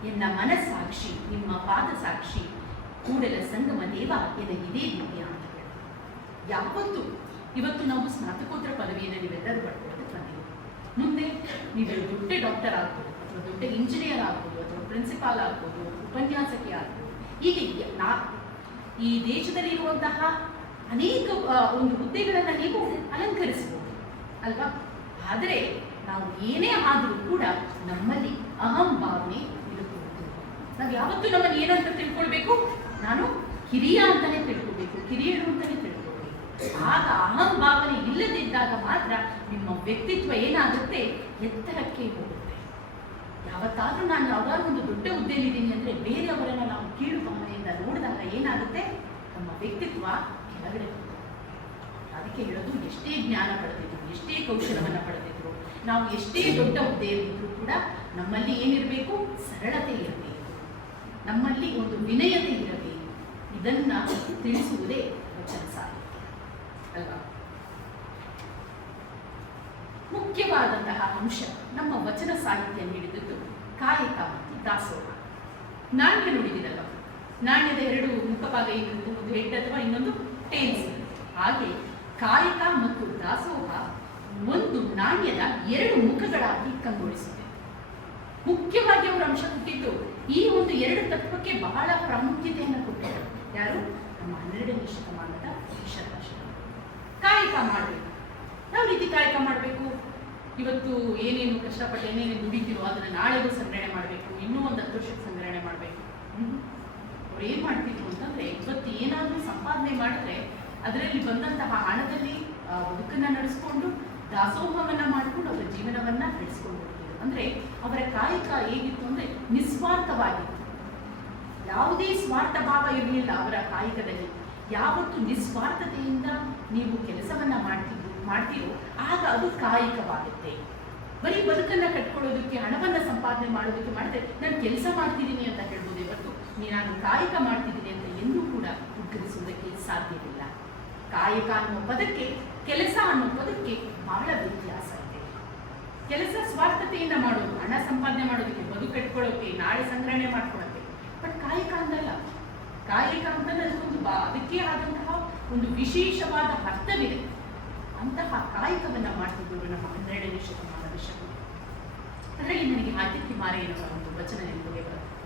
ಎನ್ನ ಮನಸ್ಸಾಕ್ಷಿ ನಿಮ್ಮ ಪಾದ ಸಾಕ್ಷಿ, ಕೂಡಲ ಸಂಗಮ ದೇವ ಎನಗಿದೇ ದಿವ್ಯ ಅಂತ ಹೇಳಿ. ಇವತ್ತು ನಾವು ಸ್ನಾತಕೋತ್ತರ ಪದವಿಯನ್ನು ನೀವೆಲ್ಲರೂ ಪಡ್ಕೊಳ್ಳೋದಕ್ಕೆ ಬಂದಿದ್ದೀವಿ. ಮುಂದೆ ನೀವು ದೊಡ್ಡ ಡಾಕ್ಟರ್ ಆಗ್ಬೋದು, ಅಥವಾ ದೊಡ್ಡ ಇಂಜಿನಿಯರ್ ಆಗ್ಬೋದು, ಅಥವಾ ಪ್ರಿನ್ಸಿಪಾಲ್ ಆಗ್ಬೋದು, ಉಪನ್ಯಾಸಕಿ ಆಗ್ಬೋದು. ಹೀಗೆ ಈ ದೇಶದಲ್ಲಿರುವಂತಹ ಅನೇಕ ಒಂದು ಹುದ್ದೆಗಳನ್ನು ನೀವು ಅಲಂಕರಿಸಬಹುದು ಅಲ್ವಾ. ಆದರೆ ನಾವು ಏನೇ ಆದರೂ ಕೂಡ ನಮ್ಮಲ್ಲಿ ಅಹಂ ಭಾವನೆ ಇರಬಹುದು. ನಾವು ಯಾವತ್ತೂ ನಮ್ಮನ್ನು ಏನಂತ ತಿಳ್ಕೊಳ್ಬೇಕು, ನಾನು ಹಿರಿಯ ಅಂತಾನೆ ತಿಳ್ಕೊಳ್ಬೇಕು, ಕಿರಿಯರು ಅಂತಲೇ ತಿಳ್ಕೊಳ್ಬೇಕು. ಆಗ ಅಹಂ ಭಾವನೆ ಇಲ್ಲದಿದ್ದಾಗ ಮಾತ್ರ ನಿಮ್ಮ ವ್ಯಕ್ತಿತ್ವ ಏನಾಗುತ್ತೆ, ಎತ್ತರಕ್ಕೆ ಹೋಗುತ್ತೆ. ಯಾವತ್ತಾದ್ರೂ ನಾನು ಯಾವ್ದಾದ್ರು ಒಂದು ದೊಡ್ಡ ಹುದ್ದೆಯಲ್ಲಿದ್ದೀನಿ ಅಂದ್ರೆ ಬೇರೆಯವರನ್ನ ನಾವು ಕೀಳು ಭಾವನೆಯಿಂದ ನೋಡಿದಾಗ ಏನಾಗುತ್ತೆ, ನಮ್ಮ ವ್ಯಕ್ತಿತ್ವ ಕೆಳಗಡೆ ಹೋಗುತ್ತೆ. ಅದಕ್ಕೆ ಹೇಳೋದು, ಎಷ್ಟೇ ಜ್ಞಾನ ಪಡೆದಿದ್ರು, ಎಷ್ಟೇ ಕೌಶಲವನ್ನ ಪಡೆದಿದ್ರು, ನಾವು ಎಷ್ಟೇ ದೊಡ್ಡ ಹುದ್ದೆಯಲ್ಲಿದ್ರೂ ಕೂಡ ನಮ್ಮಲ್ಲಿ ಏನಿರಬೇಕು, ಸರಳತೆ ಇರಬೇಕು, ನಮ್ಮಲ್ಲಿ ಒಂದು ವಿನಯತೆ ಇರಬೇಕು. ಇದನ್ನ ತಿಳಿಸುವುದೇ ವಚನ ಸಾಹಿತ್ಯ ಅಲ್ವಾ. ಮುಖ್ಯವಾದಂತಹ ಅಂಶ ನಮ್ಮ ವಚನ ಸಾಹಿತ್ಯ ನೀಡಿದ್ದು ಕಾಯಕ ಮತ್ತು ದಾಸೋಹ. ನಾಣ್ಯ ನುಡಿದಿರಲ್ಲ, ನಾಣ್ಯದ ಎರಡು ಮುಖಭಾಗ ಇರುತ್ತೆ, ಒಂದು ಹೆಡ್ ಅಥವಾ ಇನ್ನೊಂದು ಟೇಲ್ಸ್. ಹಾಗೆ ಕಾಯಕ ಮತ್ತು ದಾಸೋಹ ಒಂದು ನಾಣ್ಯದ ಎರಡು ಮುಖಗಳಾಗಿ ಕಂಗೊಳಿಸಿದೆ. ಮುಖ್ಯವಾಗಿ ಅವರು ಅಂಶ ಕೊಟ್ಟಿದ್ದು ಈ ಒಂದು ಎರಡು ತತ್ವಕ್ಕೆ ಬಹಳ ಪ್ರಾಮುಖ್ಯತೆಯನ್ನು ಕೊಟ್ಟಿದ್ದರು. ಯಾರು? ನಮ್ಮ 12ನೇ ಶತಮಾನದ ಶರಣರು. ಕಾಯಕ ಮಾಡಬೇಕು. ಯಾವ ರೀತಿ ಕಾಯಕ ಮಾಡಬೇಕು? ಇವತ್ತು ಏನೇನು ಕಷ್ಟಪಟ್ಟು ಏನೇನು ದುಡಿತಿರೋ ಅದನ್ನ ನಾಳೆಗೂ ಸಂಗ್ರಹಣೆ ಮಾಡಬೇಕು, ಇನ್ನೂ ಒಂದು 10 ವರ್ಷಕ್ಕೆ ಸಂಗ್ರಹಣೆ ಮಾಡಬೇಕು. ಅವ್ರು ಏನ್ ಮಾಡ್ತಿದ್ರು ಅಂತಂದ್ರೆ, ಇವತ್ತು ಏನಾದ್ರೂ ಸಂಪಾದನೆ ಮಾಡಿದ್ರೆ ಅದರಲ್ಲಿ ಬಂದಂತಹ ಹಣದಲ್ಲಿ ಬದುಕನ್ನ ನಡೆಸ್ಕೊಂಡು ದಾಸೋಹವನ್ನ ಮಾಡಿಕೊಂಡು ಅವರ ಜೀವನವನ್ನ ನಡೆಸ್ಕೊಂಡು ಹೋಗ್ತಿದ್ರು. ಅಂದ್ರೆ ಅವರ ಕಾಯಕ ಹೇಗಿತ್ತು ಅಂದ್ರೆ ನಿಸ್ವಾರ್ಥವಾಗಿತ್ತು. ಯಾವುದೇ ಸ್ವಾರ್ಥ ಭಾವ ಇರಲಿಲ್ಲ ಅವರ ಕಾಯಕದಲ್ಲಿ. ಯಾವತ್ತು ನಿಸ್ವಾರ್ಥತೆಯಿಂದ ನೀವು ಕೆಲಸವನ್ನ ಮಾಡ್ತೀರೋ ಆಗ ಅದು ಕಾಯಿಕವಾಗುತ್ತೆ. ಬರೀ ಬದುಕನ್ನ ಕಟ್ಕೊಳ್ಳೋದಕ್ಕೆ, ಹಣವನ್ನ ಸಂಪಾದನೆ ಮಾಡೋದಕ್ಕೆ ಮಾಡಿದ್ರೆ ನಾನು ಕೆಲಸ ಮಾಡ್ತಿದ್ದೀನಿ ಅಂತ ಹೇಳ್ಬೋದೇ ಹೊರತು ನಾನು ಕಾಯಕ ಮಾಡ್ತಿದ್ದೀನಿ ಅಂತ ಎಂದೂ ಕೂಡ ಉದ್ಘರಿಸುವುದಕ್ಕೆ ಸಾಧ್ಯವಿಲ್ಲ. ಕಾಯಕ ಅನ್ನುವ ಪದಕ್ಕೆ, ಕೆಲಸ ಅನ್ನುವ ಪದಕ್ಕೆ ಬಹಳ ವ್ಯತ್ಯಾಸ ಇದೆ. ಕೆಲಸ ಸ್ವಾರ್ಥತೆಯಿಂದ ಮಾಡೋದು, ಹಣ ಸಂಪಾದನೆ ಮಾಡೋದಕ್ಕೆ, ಬದುಕು ಕಟ್ಕೊಳ್ಳೋಕೆ, ನಾಳೆ ಸಂಗ್ರಹಣೆ ಮಾಡ್ಕೊಳ್ಳೋಕೆ. ಬಟ್ ಕಾಯಕ ಅಂತಲ್ಲ. ಕಾಯಕ ಅಂತಂದ್ರೆ ಅದಕ್ಕೆ ಆದಂತಹ ಒಂದು ವಿಶೇಷವಾದ ಅರ್ಥವಿದೆ. ಅಂತಹ ಕಾಯಕವನ್ನ ಮಾಡ್ತಿದ್ದವರು ನಮ್ಮ 12ನೇ ಶತಮಾನದ ಶರಣರು. ಅದರಲ್ಲಿ ನನಗೆ ಆದಿತ್ಯ ಮಾರೆಯರ ಒಂದು ವಚನ ನೆನಪಿಗೆ ಬರುತ್ತೆ.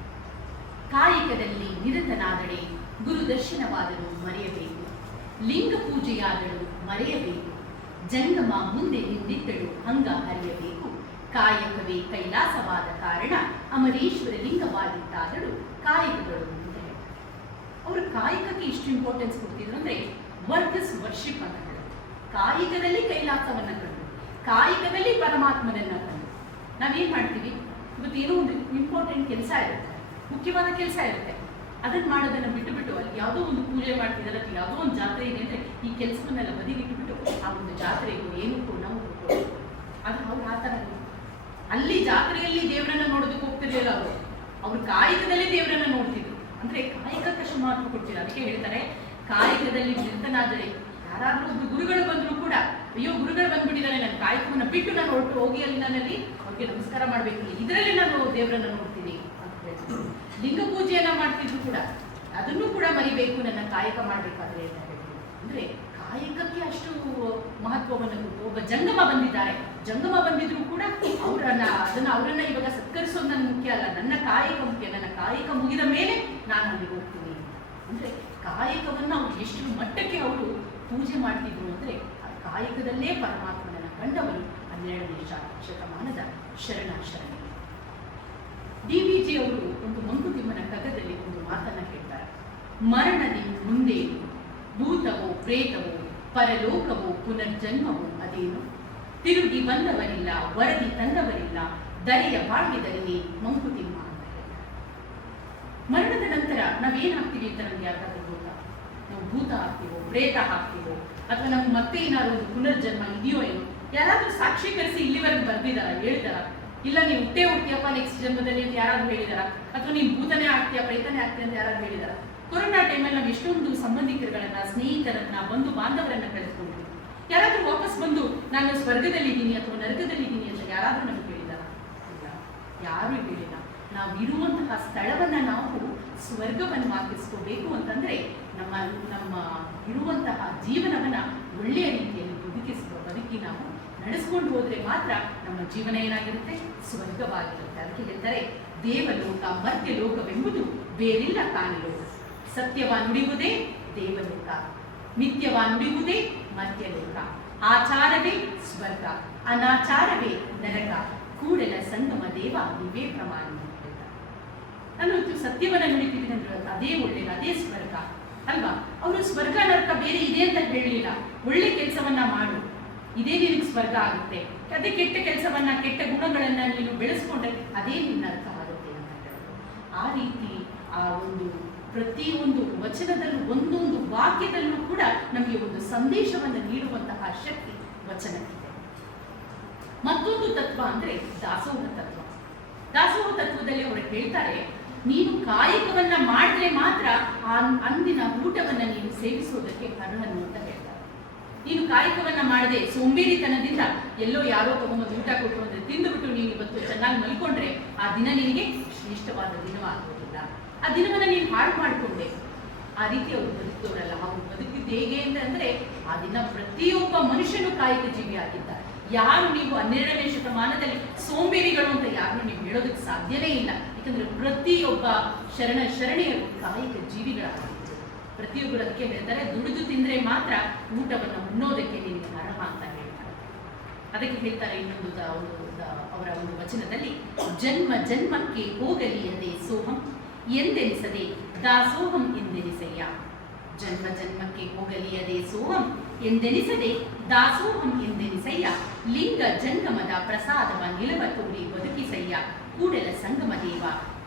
ಕಾಯಕದಲ್ಲಿ ನಿರತನಾದಡೆ ಗುರು ದರ್ಶನವಾದರೂ ಮರೆಯಬೇಕು, ಲಿಂಗ ಪೂಜೆಯಾದಳು ಮರೆಯಬೇಕು, ಜಂಗಮ ಮುಂದೆ ನಿಂದಿದ್ದಳು ಹಂಗ ಹರಿಯಬೇಕು, ಕಾಯಕವೇ ಕೈಲಾಸವಾದ ಕಾರಣ ಅಮರೇಶ್ವರ ಲಿಂಗವಾಗಿದ್ದಾದಳು ಕಾಯಕಗಳು ಅಂತ ಹೇಳ್ತಾರೆ. ಅವರು ಕಾಯಕಕ್ಕೆ ಇಷ್ಟು ಇಂಪಾರ್ಟೆನ್ಸ್ ಕೊಡ್ತಿದ್ರು ಅಂದ್ರೆ ವರ್ಕ್ ಇಸ್ ವರ್ಷಿಪ್ ಅಂತ ಹೇಳೋದು. ಕಾಯಕದಲ್ಲಿ ಕೈಲಾಸವನ್ನ ಕಂಡು, ಕಾಯಕದಲ್ಲಿ ಪರಮಾತ್ಮನನ್ನ ಕಂಡು ನಾವೇನ್ ಮಾಡ್ತೀವಿ, ಇವತ್ತು ಏನೋ ಒಂದು ಇಂಪಾರ್ಟೆಂಟ್ ಕೆಲಸ ಇರುತ್ತೆ, ಮುಖ್ಯವಾದ ಕೆಲಸ ಇರುತ್ತೆ, ಅದನ್ನ ಮಾಡೋದನ್ನ ಬಿಟ್ಟು ಅಲ್ಲಿ ಯಾವುದೋ ಒಂದು ಪೂಜೆ ಮಾಡ್ತಿದ್ದಾರೆ, ಅಥವಾ ಯಾವುದೋ ಒಂದು ಜಾತ್ರೆ ಇದೆ ಅಂದ್ರೆ ಈ ಕೆಲಸವನ್ನೆಲ್ಲ ಬದಿಗಿಟ್ಟುಬಿಟ್ಟು ಆ ಒಂದು ಜಾತ್ರೆಗೂ ಏನಕ್ಕೂ ನಾವು ಹೋಗ್ಬೋದು. ಆದ್ರೆ ಅವ್ರು ಆ ಥರ ಅಲ್ಲಿ ಜಾತ್ರೆಯಲ್ಲಿ ದೇವರನ್ನ ನೋಡೋದಕ್ಕೆ ಹೋಗ್ತಿರ್ಲಿಲ್ಲ. ಅವ್ರು ಕಾಯಕದಲ್ಲಿ ದೇವರನ್ನ ನೋಡ್ತಿದ್ರು. ಅಂದ್ರೆ ಕಾಯಕಕ್ಕೆ ಅಷ್ಟು ಮಹತ್ವ ಕೊಡ್ತಿದ್ರು. ಅದಕ್ಕೆ ಹೇಳ್ತಾರೆ, ಕಾಯಕದಲ್ಲಿ ನಿರತನಾದರೆ, ಯಾರಾದ್ರೂ ಒಬ್ರು ಗುರುಗಳು ಬಂದ್ರು ಕೂಡ, ಅಯ್ಯೋ ಗುರುಗಳು ಬಂದ್ಬಿಟ್ಟಿದ್ದಾರೆ, ನನ್ನ ಕಾಯಕವನ್ನ ಬಿಟ್ಟು ನಾನು ಹೊರಟು ಹೋಗಿ ಅಲ್ಲಿ ನನ್ನಲ್ಲಿ ಅವ್ರಿಗೆ ನಮಸ್ಕಾರ ಮಾಡ್ಬೇಕು, ಇದರಲ್ಲಿ ನಾನು ದೇವರನ್ನ ನೋಡ್ತೀನಿ ಅಂತ ಹೇಳ್ತಿದ್ರು. ಲಿಂಗ ಪೂಜೆಯನ್ನ ಮಾಡ್ತಿದ್ರು ಕೂಡ, ಅದನ್ನು ಕೂಡ ಮರಿಬೇಕು ನನ್ನ ಕಾಯಕ ಮಾಡ್ಬೇಕಾದ್ರೆ ಅಂತ ಹೇಳಿದ್ರು. ಅಂದ್ರೆ ಕಾಯಕಕ್ಕೆ ಅಷ್ಟು ಮಹತ್ವವನ್ನು ಕೊಟ್ಟು, ಒಬ್ಬ ಜಂಗಮ ಬಂದಿದ್ದಾರೆ, ಜಂಗಮ ಬಂದಿದ್ರು ಕೂಡ ಅವರನ್ನ ಇವಾಗ ಸತ್ಕರಿಸೋದು ನನ್ನ ಮುಖ್ಯ ಅಲ್ಲ, ನನ್ನ ಕಾಯಕ ಮುಖ್ಯ, ನನ್ನ ಕಾಯಕ ಮುಗಿದ ಮೇಲೆ ನಾನು ಅಲ್ಲಿಗೆ ಹೋಗ್ತೀನಿ. ಅಂದ್ರೆ ಕಾಯಕವನ್ನ ಅವ್ರು ಎಷ್ಟು ಮಟ್ಟಕ್ಕೆ ಅವರು ಪೂಜೆ ಮಾಡ್ತಿದ್ರು ಅಂದ್ರೆ, ಆ ಕಾಯಕದಲ್ಲೇ ಪರಮಾತ್ಮನನ್ನ ಕಂಡವರು 12ನೇ ಶತಮಾನದ ಶರಣರು. DVG ಅವರು ಒಂದು ಮಂಕುತಿಮ್ಮನ ಕಗ್ಗದಲ್ಲಿ ಒಂದು ಮಾತನ್ನ ಹೇಳ್ತಾರೆ. ಮರಣದಿ ಮುಂದೆ ಭೂತವೋ ಪ್ರೇತವೋ ಪರಲೋಕವೋ ಪುನರ್ಜನ್ಮವೋ ಅದೇನು, ತಿರುಗಿ ಬಂದವರಿಲ್ಲ ವರದಿ ತಂದವರಿಲ್ಲ, ದರೆಯ ಬಾಳ್ವಿದಲ್ಲಿ ಮಂಕುತಿಮ್ಮ ಅಂತ ಹೇಳ್ತಾರೆ. ಮರಣದ ನಂತರ ನಾವೇನಾಗ್ತೀವಿ ಅಂತ ನಮ್ಗೆ ಯಾರಾದ್ರೂ ಗೊತ್ತಾ? ನಾವು ಭೂತ ಆಗ್ತೀವೋ, ಪ್ರೇತ ಆಗ್ತೀವೋ, ಅಥವಾ ನಮ್ಗೆ ಮತ್ತೆ ಏನಾದ್ರು ಒಂದು ಪುನರ್ಜನ್ಮ ಇದೆಯೋ ಏನೋ? ಯಾರಾದ್ರೂ ಸಾಕ್ಷೀಕರಿಸಿ ಇಲ್ಲಿವರೆಗೆ ಬರ್ದಿದಾರ, ಹೇಳ್ತಾರ? ಇಲ್ಲ ನೀವು ಹುಟ್ಟೇ ಹುಟ್ಟಿಯಪ್ಪ ನೆಕ್ಸ್ಟ್ ಜನ್ಮದಲ್ಲಿ ಅಂತ ಯಾರಾದ್ರೂ ಹೇಳಿದಾರ? ಅಥವಾ ನೀವು ಭೂತನೇ ಆಗ್ತೀಯಾ, ಪ್ರೇತನೇ ಆಗ್ತೀಯ ಅಂತ ಯಾರಾದ್ರೂ ಹೇಳಿದಾರ? ಕೊರೋನಾ ಟೈಮಲ್ಲಿ ನಾವು ಎಷ್ಟೊಂದು ಸಂಬಂಧಿಕರುಗಳನ್ನ, ಸ್ನೇಹಿತರನ್ನ, ಬಂಧು ಬಾಂಧವರನ್ನ ಕಳೆದುಕೊಂಡಿದ್ವಿ. ಯಾರಾದ್ರೂ ವಾಪಸ್ ಬಂದು ನಾನು ಸ್ವರ್ಗದಲ್ಲಿದ್ದೀನಿ ಅಥವಾ ನರಕದಲ್ಲಿದ್ದೀನಿ ಅಂತ ಯಾರಾದ್ರೂ ನಮ್ಗೆ ಹೇಳಿದಾರ? ಇಲ್ಲ, ಯಾರು ಹೇಳಿಲ್ಲ. ನಾವು ಇರುವಂತಹ ಸ್ಥಳವನ್ನ ನಾವು ಸ್ವರ್ಗವನ್ನಾಗಿಸ್ಕೋಬೇಕು ಅಂತಂದ್ರೆ ನಮ್ಮ ಇರುವಂತಹ ಜೀವನವನ್ನ ಒಳ್ಳೆಯ ರೀತಿಯಲ್ಲಿ ಬದುಕಿ ನಾವು ನಡೆಸ್ಕೊಂಡು ಹೋದ್ರೆ ಮಾತ್ರ ನಮ್ಮ ಜೀವನ ಏನಾಗಿರುತ್ತೆ, ಸ್ವರ್ಗವಾಗಿರುತ್ತೆ. ಅದಕ್ಕೆ ಹೇಳ್ತಾರೆ, ದೇವಲೋಕ ಮರ್ತ್ಯ ಲೋಕವೆಂಬುದು ಬೇರಿಲ್ಲ ಕಾಣಿಲೋಕ, ಸತ್ಯವ ನುಡಿಯುವುದೇ ದೇವಲೋಕ, ಮಿಥ್ಯವ ನುಡಿಯುವುದೇ ಮರ್ತ್ಯಲೋಕ, ಆಚಾರವೇ ಸ್ವರ್ಗ, ಅನಾಚಾರವೇ ನರಕ, ಕೂಡಲ ಸಂಗಮ ದೇವ ನೀವೇ ಪ್ರಮಾಣ ಅಂತ ಹೇಳ್ತಾರೆ. ನಾನು ಸತ್ಯವನ್ನ ನುಡಿತಿದ್ದೀನಿ ಅಂದ್ರೆ ಅದೇ ಒಳ್ಳೆಯದು, ಅದೇ ಸ್ವರ್ಗ ಅಲ್ವಾ? ಅವರು ಅವರು ಸ್ವರ್ಗ ನರಕ ಬೇರೆ ಇದೆ ಅಂತ ಹೇಳಲಿಲ್ಲ. ಒಳ್ಳೆ ಕೆಲಸವನ್ನ ಮಾಡು, ಇದೇ ನಿನಗೆ ಸ್ವರ್ಗ ಆಗುತ್ತೆ. ಅದೇ ಕೆಟ್ಟ ಕೆಲಸವನ್ನ, ಕೆಟ್ಟ ಗುಣಗಳನ್ನ ನೀನು ಬೆಳೆಸ್ಕೊಂಡ್ರೆ ಅದೇ ನಿನ್ನ ನರಕ ಆಗುತ್ತೆ ಅಂತ ಹೇಳಿದ್ರು. ಆ ರೀತಿ ಆ ಒಂದು ಪ್ರತಿಯೊಂದು ವಚನದಲ್ಲೂ, ಒಂದೊಂದು ವಾಕ್ಯದಲ್ಲೂ ಕೂಡ ನಮಗೆ ಒಂದು ಸಂದೇಶವನ್ನು ನೀಡುವಂತಹ ಶಕ್ತಿ ವಚನಕ್ಕಿದೆ. ಮತ್ತೊಂದು ತತ್ವ ಅಂದ್ರೆ ದಾಸೋಹ ತತ್ವ. ದಾಸೋಹ ತತ್ವದಲ್ಲಿ ಅವರು ಹೇಳ್ತಾರೆ, ನೀನು ಕಾಯಕವನ್ನ ಮಾಡಿದ್ರೆ ಮಾತ್ರ ಅಂದಿನ ಊಟವನ್ನ ನೀನು ಸೇವಿಸುವುದಕ್ಕೆ ಅರ್ಹನು ಅಂತ ಹೇಳ್ತಾರೆ. ನೀನು ಕಾಯಕವನ್ನ ಮಾಡದೆ ಸೋಂಬೇರಿತನದಿಂದ ಎಲ್ಲೋ ಯಾರೋ ತಗೊಂಡು ಊಟ ಕೊಟ್ಟು ಅಂದ್ರೆ ತಿಂದುಬಿಟ್ಟು ನೀನು ಇವತ್ತು ಚೆನ್ನಾಗಿ ಮಲ್ಕೊಂಡ್ರೆ ಆ ದಿನ ನಿನಗೆ ಶ್ರೇಷ್ಠವಾದ ದಿನವಾಗುವುದಿಲ್ಲ. ಆ ದಿನವನ್ನ ನೀನು ಹಾಳು ಮಾಡಿಕೊಂಡೆ. ಆ ರೀತಿ ಅವರು ಬದುಕಿದವರಲ್ಲ. ಅವರು ಬದುಕಿದ್ದು ಹೇಗೆ ಅಂತಂದ್ರೆ, ಆ ದಿನ ಪ್ರತಿಯೊಬ್ಬ ಮನುಷ್ಯನು ಕಾಯಕ ಜೀವಿ ಆಗಿದ್ದಾರೆ. ಯಾರು ನೀವು 12ನೇ ಶತಮಾನದಲ್ಲಿ ಸೋಂಬೇರಿಗಳು ಅಂತ ಯಾರನ್ನು ನೀವು ಹೇಳೋದಕ್ಕೆ ಸಾಧ್ಯನೇ ಇಲ್ಲ. ಯಾಕಂದ್ರೆ ಪ್ರತಿಯೊಬ್ಬ ಶರಣೆಯರು ಕಾಯಕ ಜೀವಿಗಳಾಗಿದ್ದಾರೆ. ಪ್ರತಿಯೊಬ್ಬರು ಅದಕ್ಕೆ ಹೇಳ್ತಾರೆ, ದುಡಿದು ತಿಂದ್ರೆ ಮಾತ್ರ ಊಟವನ್ನು ಉಣ್ಣೋದಕ್ಕೆ ನಿನಗೆ ಅರ್ಹ ಅಂತ ಹೇಳ್ತಾರೆ. ಅದಕ್ಕೆ ಹೇಳ್ತಾರೆ ಇನ್ನೊಂದು ಅವರ ಒಂದು ವಚನದಲ್ಲಿ, ಜನ್ಮ ಜನ್ಮಕ್ಕೆ ಹೋಗಲಿಯದೆ ಸೋಹಂ ಎಂದೆನಿಸದೆ ದಾಸೋಹಂ ಎಂದೆನಿಸಯ್ಯ. ಜನ್ಮ ಜನ್ಮಕ್ಕೆ ಹೋಗಲಿಯದೆ ಸೋಹಂ ಎಂದೆನಿಸದೆ ದಾಸೋಹಂ ಎಂದೆನಿಸಯ್ಯ. ಲಿಂಗ ಜಂಗಮದ ಪ್ರಸಾದವ ನಿಲವ ತೋರಿ ಬದುಕಿಸಯ್ಯ. ಕೂಡಲ ಸಂಗಮ ದೇವ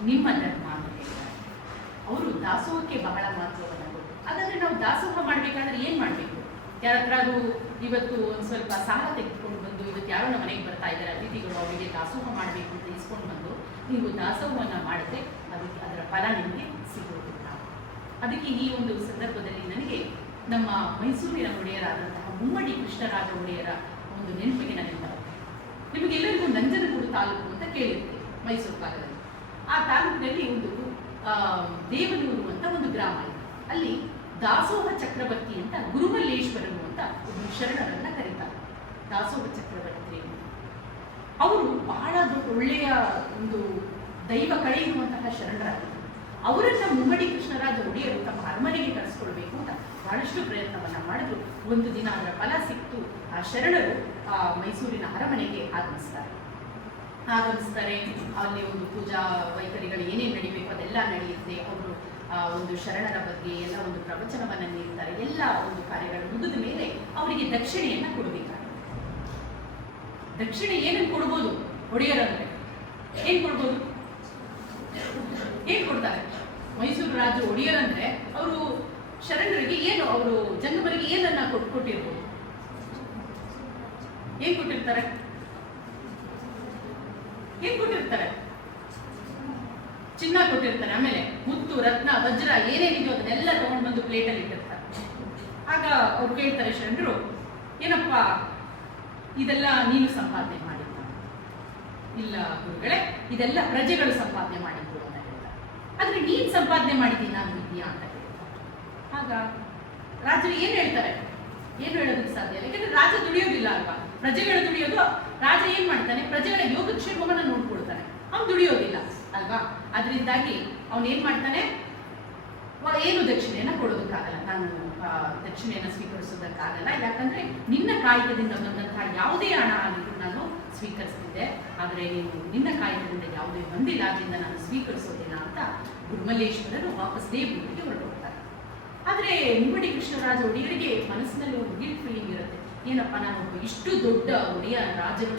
ನಿಮ್ಮ ಧರ್ಮ ಅಂತ ಹೇಳ್ತಾರೆ. ಅವರು ದಾಸೋಹಕ್ಕೆ ಬಹಳ ಮಹತ್ವವನ್ನು ಕೊಟ್ಟು, ಹಾಗಾದ್ರೆ ನಾವು ದಾಸೋಹ ಮಾಡ್ಬೇಕಾದ್ರೆ ಏನ್ ಮಾಡ್ಬೇಕು? ಯಾರ ಹತ್ರ ಅದು ಇವತ್ತು ಒಂದ್ ಸ್ವಲ್ಪ ಸಾಲ ತೆಗೆದುಕೊಂಡು ಬಂದು, ಇವತ್ತು ಯಾರೋ ನಮ್ಮ ಮನೆಗೆ ಬರ್ತಾ ಇದ್ದಾರೆ ಅತಿಥಿಗಳು, ಅವರಿಗೆ ದಾಸೋಹ ಮಾಡಬೇಕು ಅಂತ ಇಸ್ಕೊಂಡು ಬಂದು ನೀವು ದಾಸೋಹವನ್ನ ಮಾಡಿದ್ರೆ ಅದಕ್ಕೆ ಅದರ ಫಲ ನಿಮಗೆ ಸಿಗುವುದಿಲ್ಲ. ಅದಕ್ಕೆ ಈ ಒಂದು ಸಂದರ್ಭದಲ್ಲಿ ನನಗೆ ನಮ್ಮ ಮೈಸೂರಿನ ಒಡೆಯರಾದಂತಹ ಮುಮ್ಮಡಿ ಕೃಷ್ಣರಾಜ ಒಡೆಯರ ಒಂದು ನೆನಪಿಗೆ ನನಗೆ ಬರುತ್ತೆ. ನಿಮಗೆಲ್ಲರಿಗೂ ನಂಜನಗೂಡು ತಾಲೂಕು ಅಂತ ಕೇಳಿರುತ್ತೆ ಮೈಸೂರು ಭಾಗದಲ್ಲಿ. ಆ ತಾಲೂಕಿನಲ್ಲಿ ಒಂದು ದೇವನೂರು ಅಂತ ಒಂದು ಗ್ರಾಮ ಇದೆ. ಅಲ್ಲಿ ದಾಸೋಹ ಚಕ್ರವರ್ತಿ ಅಂತ ಗುರುಮಲ್ಲೇಶ್ವರರು ಅಂತ ಒಂದು ಶರಣರನ್ನ ಕರೀತಾರೆ. ದಾಸೋಹ ಚಕ್ರವರ್ತಿ ಅವರು ಬಹಳ ಒಳ್ಳೆಯ ಒಂದು ದೈವ ಕಳೆ ಇರುವಂತಹ ಶರಣರಾಗಿದ್ದರು. ಅವರನ್ನ ಮುಮ್ಮಡಿ ಕೃಷ್ಣರಾಜ ಒಡೆಯರು ತಮ್ಮ ಅರಮನೆಗೆ ಕರೆಸ್ಕೊಳ್ಬೇಕು ಅಂತ ಬಹಳಷ್ಟು ಪ್ರಯತ್ನವನ್ನ ಮಾಡಿದ್ರು. ಒಂದು ದಿನ ಅದರ ಫಲ ಸಿಕ್ತು. ಆ ಶರಣರು ಮೈಸೂರಿನ ಅರಮನೆಗೆ ಆಗಮಿಸ್ತಾರೆ. ಅಲ್ಲಿ ಒಂದು ಪೂಜಾ ವೈಖರಿಗಳು ಏನೇನು ನಡಿಬೇಕು ಅದೆಲ್ಲ ನಡೆಯುತ್ತೆ. ಅವರು ಒಂದು ಶರಣರ ಬಗ್ಗೆ ಎಲ್ಲ ಒಂದು ಪ್ರವಚನವನ್ನ ನೀಡ್ತಾರೆ. ಎಲ್ಲ ಒಂದು ಕಾರ್ಯಗಳು ಮುಗಿದ ಮೇಲೆ ಅವರಿಗೆ ದಕ್ಷಿಣೆಯನ್ನ ಕೊಡಬೇಕಾಗುತ್ತೆ. ದಕ್ಷಿಣೆ ಏನನ್ನು ಕೊಡ್ಬೋದು? ಒಡೆಯರಂದ್ರೆ ಏನ್ ಕೊಡ್ಬೋದು? ಏನ್ ಕೊಡ್ತಾರೆ? ಮೈಸೂರು ರಾಜ ಒಡೆಯರಂದ್ರೆ ಅವರು ಶರಣರಿಗೆ ಏನು, ಅವರು ಜಂಗಮರಿಗೆ ಏನನ್ನ ಕೊಟ್ಟಿರ್ಬೋದು? ಏನ್ ಕೊಟ್ಟಿರ್ತಾರೆ? ಏನ್ ಕೊಟ್ಟಿರ್ತಾರೆ? ಚಿನ್ನ ಕೊಟ್ಟಿರ್ತಾರೆ. ಆಮೇಲೆ ಮುತ್ತು, ರತ್ನ, ವಜ್ರ ಏನೇನಿದೆಯೋ ಅದನ್ನೆಲ್ಲ ತಗೊಂಡು ಬಂದು ಪ್ಲೇಟಲ್ಲಿ ಇಟ್ಟಿರ್ತಾರೆ. ಆಗ ಅವ್ರು ಕೇಳ್ತಾರೆ ಶರಣರು, ಏನಪ್ಪ ಇದೆಲ್ಲ ನೀನು ಸಂಪಾದನೆ ಮಾಡಿದ್ದ? ಇಲ್ಲ ಗುರುಗಳೇ, ಇದೆಲ್ಲ ಪ್ರಜೆಗಳು ಸಂಪಾದನೆ ಮಾಡಿದ್ರು ಅಂತ ಹೇಳ್ತಾರೆ. ಆದ್ರೆ ನೀನ್ ಸಂಪಾದನೆ ಮಾಡಿದ್ದೀನಿ ನಾನು ಇದೆಯಾ ಅಂತ ಹೇಳ್ತಾರೆ. ಆಗ ರಾಜರು ಏನ್ ಹೇಳ್ತಾರೆ? ಏನು ಹೇಳೋದಕ್ಕೆ ಸಾಧ್ಯ ಇಲ್ಲ. ಯಾಕಂದ್ರೆ ರಾಜ ದುಡಿಯೋದಿಲ್ಲ ಅಲ್ವಾ, ಪ್ರಜೆಗಳು ದುಡಿಯೋದು. ರಾಜ ಏನ್ ಮಾಡ್ತಾನೆ? ಪ್ರಜೆಗಳ ಯೋಗಕ್ಷೇಮವನ್ನ ನೋಡ್ಕೊಳ್ತಾನೆ, ಅವ್ನು ದುಡಿಯೋದಿಲ್ಲ ಅಲ್ವಾ. ಅದರಿಂದಾಗಿ ಅವನು ಏನ್ ಮಾಡ್ತಾನೆ? ಏನು ದಕ್ಷಿಣೆಯನ್ನ ಕೊಡೋದಕ್ಕಾಗಲ್ಲ, ನಾನು ದಕ್ಷಿಣೆಯನ್ನ ಸ್ವೀಕರಿಸೋದಕ್ಕಾಗಲ್ಲ. ಯಾಕಂದ್ರೆ ನಿನ್ನ ಕಾಯಕದಿಂದ ಬಂದಂತಹ ಯಾವುದೇ ಹಣ ಆಗಿದ್ದು ನಾನು ಸ್ವೀಕರಿಸ್ತಿದ್ದೆ, ಆದರೆ ನೀನು ನಿನ್ನ ಕಾಯಕದಿಂದ ಯಾವುದೇ ಬಂದಿಲ್ಲ, ಅದರಿಂದ ನಾನು ಸ್ವೀಕರಿಸೋದಿಲ್ಲ ಅಂತ ಗುರುಮಲ್ಲೇಶ್ವರರು ವಾಪಸ್ ದೇವರಿಗೆ ಹೊರಟೋಗ್ತಾರೆ. ಆದ್ರೆ ಮುಮ್ಮಡಿ ಕೃಷ್ಣರಾಜ ಒಡೆಯರಿಗೆ ಮನಸ್ಸಿನಲ್ಲಿ ಒಂದು ಗಿಲ್ಟ್ ಫೀಲಿಂಗ್ ಇರುತ್ತೆ. ಏನಪ್ಪ, ನಾನು ಇಷ್ಟು ದೊಡ್ಡ ಒಡೆಯ ರಾಜರು,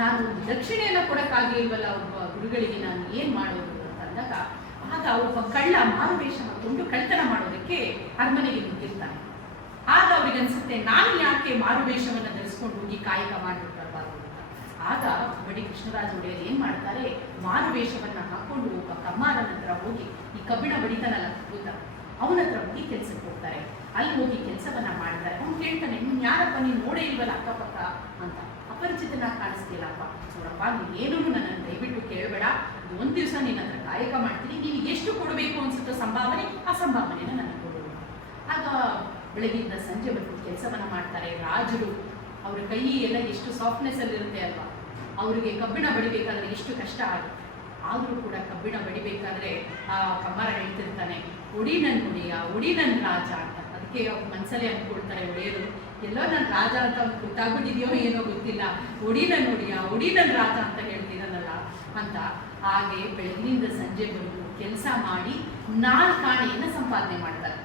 ನಾನು ದಕ್ಷಿಣೆಯನ್ನ ಕೊಡಕ್ಕಾಗಿಲ್ವಲ್ಲ ಒಬ್ಬ ಗುರುಗಳಿಗೆ, ನಾನು ಏನ್ ಮಾಡೋದು ಅಂತ ಅಂದಾಗ, ಆಗ ಒಬ್ಬ ಕಳ್ಳ ಮಾರುವೇಷ ಹಾಕೊಂಡು ಕಳ್ತನ ಮಾಡೋದಕ್ಕೆ ಅರಮನೆಗೆ ನುಗ್ಗಿರ್ತಾನೆ. ಆಗ ಅವ್ರಿಗೆ ಅನ್ಸುತ್ತೆ, ನಾನು ಯಾಕೆ ಮಾರುವೇಷವನ್ನ ಧರಿಸ್ಕೊಂಡು ಹೋಗಿ ಕಾಯಕ ಮಾಡ್ಬಿಟ್ಬಾರ್ದು ಅಂತ. ಆಗ ಬಡಿ ಕೃಷ್ಣರಾಜ ಒಡೆಯರು ಏನ್ ಮಾಡ್ತಾರೆ? ಮಾರುವೇಷವನ್ನ ಹಾಕೊಂಡು ಒಬ್ಬ ಕಮ್ಮಾರನ ಹತ್ರ ಹೋಗಿ, ಈ ಕಬ್ಬಿಣ ಬಡಿತಾನಲ್ಲ ಗೊತ್ತಾ, ಅವನ ಹತ್ರ ಹೋಗಿ ಕೆಲ್ಸಕ್ಕೆ ಹೋಗ್ತಾರೆ. ಅಲ್ಲಿ ಹೋಗಿ ಕೆಲಸವನ್ನ ಮಾಡ್ತಾರೆ. ಅವ್ನು ಕೇಳ್ತಾನೆ, ನೀನ್ ಯಾರಪ್ಪ, ನೀನು ನೋಡೇ ಇಲ್ವಲ್ಲ ಅಕ್ಕಪಕ್ಕ ಅಂತ. ಅಪರಿಚಿತನಾಗಿ ಕಾಣಿಸ್ತಿಲ್ಲಪ್ಪ. ನೋಡಪ್ಪ, ನೀನೇನೂ ನನ್ನನ್ನು ದಯವಿಟ್ಟು ಕೇಳಬೇಡ, ಒಂದು ದಿವಸ ನಿನ್ನ ಹತ್ರ ಕಾಯಕ ಮಾಡ್ತೀನಿ, ನೀನು ಎಷ್ಟು ಕೊಡಬೇಕು ಅನ್ಸುತ್ತೋ ಸಂಭಾವನೆ, ಆ ಸಂಭಾವನೆನ ನನಗೆ ಕೊಡೋದು. ಆಗ ಬೆಳಗ್ಗಿಂದ ಸಂಜೆವರೆಗೂ ಕೆಲಸವನ್ನ ಮಾಡ್ತಾರೆ. ರಾಜರು ಅವ್ರ ಕೈ ಎಲ್ಲ ಎಷ್ಟು ಸಾಫ್ಟ್ನೆಸ್ ಅಲ್ಲಿ ಇರುತ್ತೆ ಅಲ್ವಾ, ಅವರಿಗೆ ಕಬ್ಬಿಣ ಬಡಿಬೇಕಾದ್ರೆ ಎಷ್ಟು ಕಷ್ಟ ಆಗುತ್ತೆ. ಆದರೂ ಕೂಡ ಕಬ್ಬಿಣ ಬಡಿಬೇಕಾದ್ರೆ ಆ ಕಮ್ಮಾರ ಹೇಳ್ತಿರ್ತಾನೆ, ಒಡಿ ನನ್ ಒಡೆಯ, ಒಡಿ ನನ್ ರಾಜ ಅಂತ. ಅದಕ್ಕೆ ಅವ್ರ ಮನಸ್ಸಲ್ಲೇ ಅಂದ್ಕೊಳ್ತಾರೆ ಒಡೆಯರು, ಎಲ್ಲೋ ನನ್ನ ರಾಜ ಅಂತ ಅವ್ನು ಗೊತ್ತಾಗ್ಬಿಟ್ಟಿದೆಯೋ ಏನೋ ಗೊತ್ತಿಲ್ಲ, ಒಡಿ ನನ್ ಒಡೆಯ, ಒಡಿ ನನ್ ರಾಜ ಅಂತ ಹೇಳ್ತೀರಲ್ಲ ಅಂತ. ಹಾಗೆ ಬೆಳಗಿನಿಂದ ಸಂಜೆವರೆಗೂ ಕೆಲಸ ಮಾಡಿ 4 ಆಣೆಯನ್ನು ಸಂಪಾದನೆ ಮಾಡ್ತಾರೆ.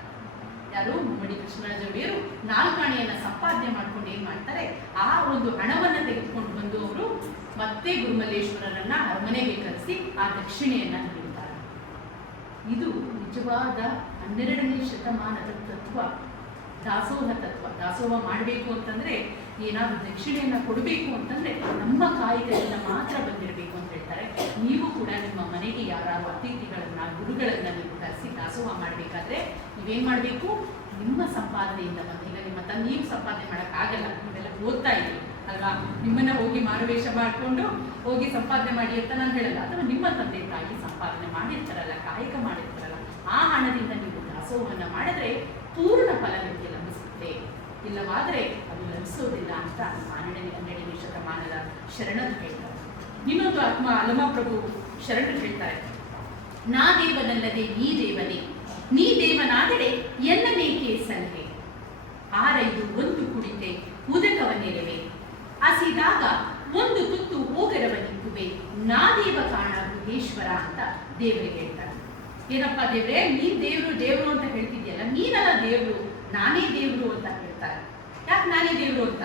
ಯಾರು ಮುಮ್ಮಡಿ ಕೃಷ್ಣರಾಜ ಒಡೆಯರು 4 ಆಣೆಯನ್ನ ಸಂಪಾದನೆ ಮಾಡ್ಕೊಂಡು ಏನ್ ಮಾಡ್ತಾರೆ, ಆ ಒಂದು ಹಣವನ್ನ ತೆಗೆದುಕೊಂಡು ಬಂದು ಅವರು ಮತ್ತೆ ಗುರುಮಲ್ಲೇಶ್ವರರನ್ನ ಅರಮನೆಗೆ ಕರೆಸಿ ಆ ದಕ್ಷಿಣೆಯನ್ನ ನೀಡುತ್ತಾರೆ. ಇದು ನಿಜವಾದ 12ನೇ ಶತಮಾನದ ತತ್ವ, ದಾಸೋಹ ತತ್ವ. ದಾಸೋಹ ಮಾಡಬೇಕು ಅಂತಂದ್ರೆ ಏನಾದ್ರು ದಕ್ಷಿಣೆಯನ್ನ ಕೊಡಬೇಕು ಅಂತಂದ್ರೆ ನಮ್ಮ ಕಾಯಿದೆಯಿಂದ ಮಾತ್ರ ಬಂದಿರಬೇಕು ಅಂತ ಹೇಳ್ತಾರೆ. ನೀವು ಕೂಡ ನಿಮ್ಮ ಮನೆಗೆ ಯಾರು ಅತಿಥಿಗಳನ್ನ ಗುರುಗಳನ್ನ ನೀವು ಕರೆಸಿ ದಾಸೋಹ ಮಾಡಬೇಕಾದ್ರೆ ನೀವೇನ್ ಮಾಡಬೇಕು, ನಿಮ್ಮ ಸಂಪಾದನೆಯಿಂದ ಬಂದ. ಈಗ ನಿಮ್ಮ ನೀವು ಸಂಪಾದನೆ ಮಾಡಕ್ ಆಗಲ್ಲ, ನೀವೆಲ್ಲ ಓದ್ತಾ ಇದ್ದೀವಿ ಅಲ್ವಾ, ನಿಮ್ಮನ್ನ ಹೋಗಿ ಮಾರುವೇಷ ಮಾಡಿಕೊಂಡು ಹೋಗಿ ಸಂಪಾದನೆ ಮಾಡಿ ಅಂತ ನಾನು ಹೇಳಲ್ಲ. ಅಥವಾ ನಿಮ್ಮ ತಂದೆ ತಾಯಿ ಸಂಪಾದನೆ ಮಾಡಿರ್ತಾರಲ್ಲ, ಕಾಯಕ ಮಾಡಿರ್ತಾರಲ್ಲ, ಆ ಹಣದಿಂದ ನೀವು ದಾಸೋಹವನ್ನ ಮಾಡಿದ್ರೆ ಪೂರ್ಣ ಫಲ ನಿಮಗೆ ಲಭಿಸುತ್ತೆ. ಇಲ್ಲವಾದ್ರೆ ಅದು ಲಭಿಸೋದಿಲ್ಲ ಅಂತ 12ನೇ ಶತಮಾನದ ಶರಣರು ಹೇಳ್ತಾರೆ. ಇನ್ನೊಂದು ಆತ್ಮ ಅಲಮಪ್ರಭು ಶರಣರು ಹೇಳ್ತಾರೆ, ನಾ ದೇವನಲ್ಲದೆ ನೀ ದೇವನೇ, ನೀ ದೇವನಾದರೆ ಎನ್ನನೇಕೆ ಸಲಹೆ, ಆರೈದು ಒಂದು ಕುಡಿತೆ ಉದಕವನ್ನೆರವೆ, ಹಸಿದಾಗ ಒಂದು ತುತ್ತು ಹೋಗರವನಿಕ್ಕುವೆ, ನಾ ದೇವ ಕಾಣ ಬುಧೇಶ್ವರ ಅಂತ ದೇವರಿಗೆ ಹೇಳ್ತಾರೆ. ಏನಪ್ಪ ದೇವ್ರೆ, ನೀನ್ ದೇವ್ರು ದೇವ್ರು ಅಂತ ಹೇಳ್ತಿದ್ಯಲ್ಲ, ನೀನಲ್ಲ ದೇವ್ರು, ನಾನೇ ದೇವ್ರು ಅಂತ ಹೇಳ್ತಾರೆ. ಯಾಕೆ ನಾನೇ ದೇವ್ರು ಅಂತ?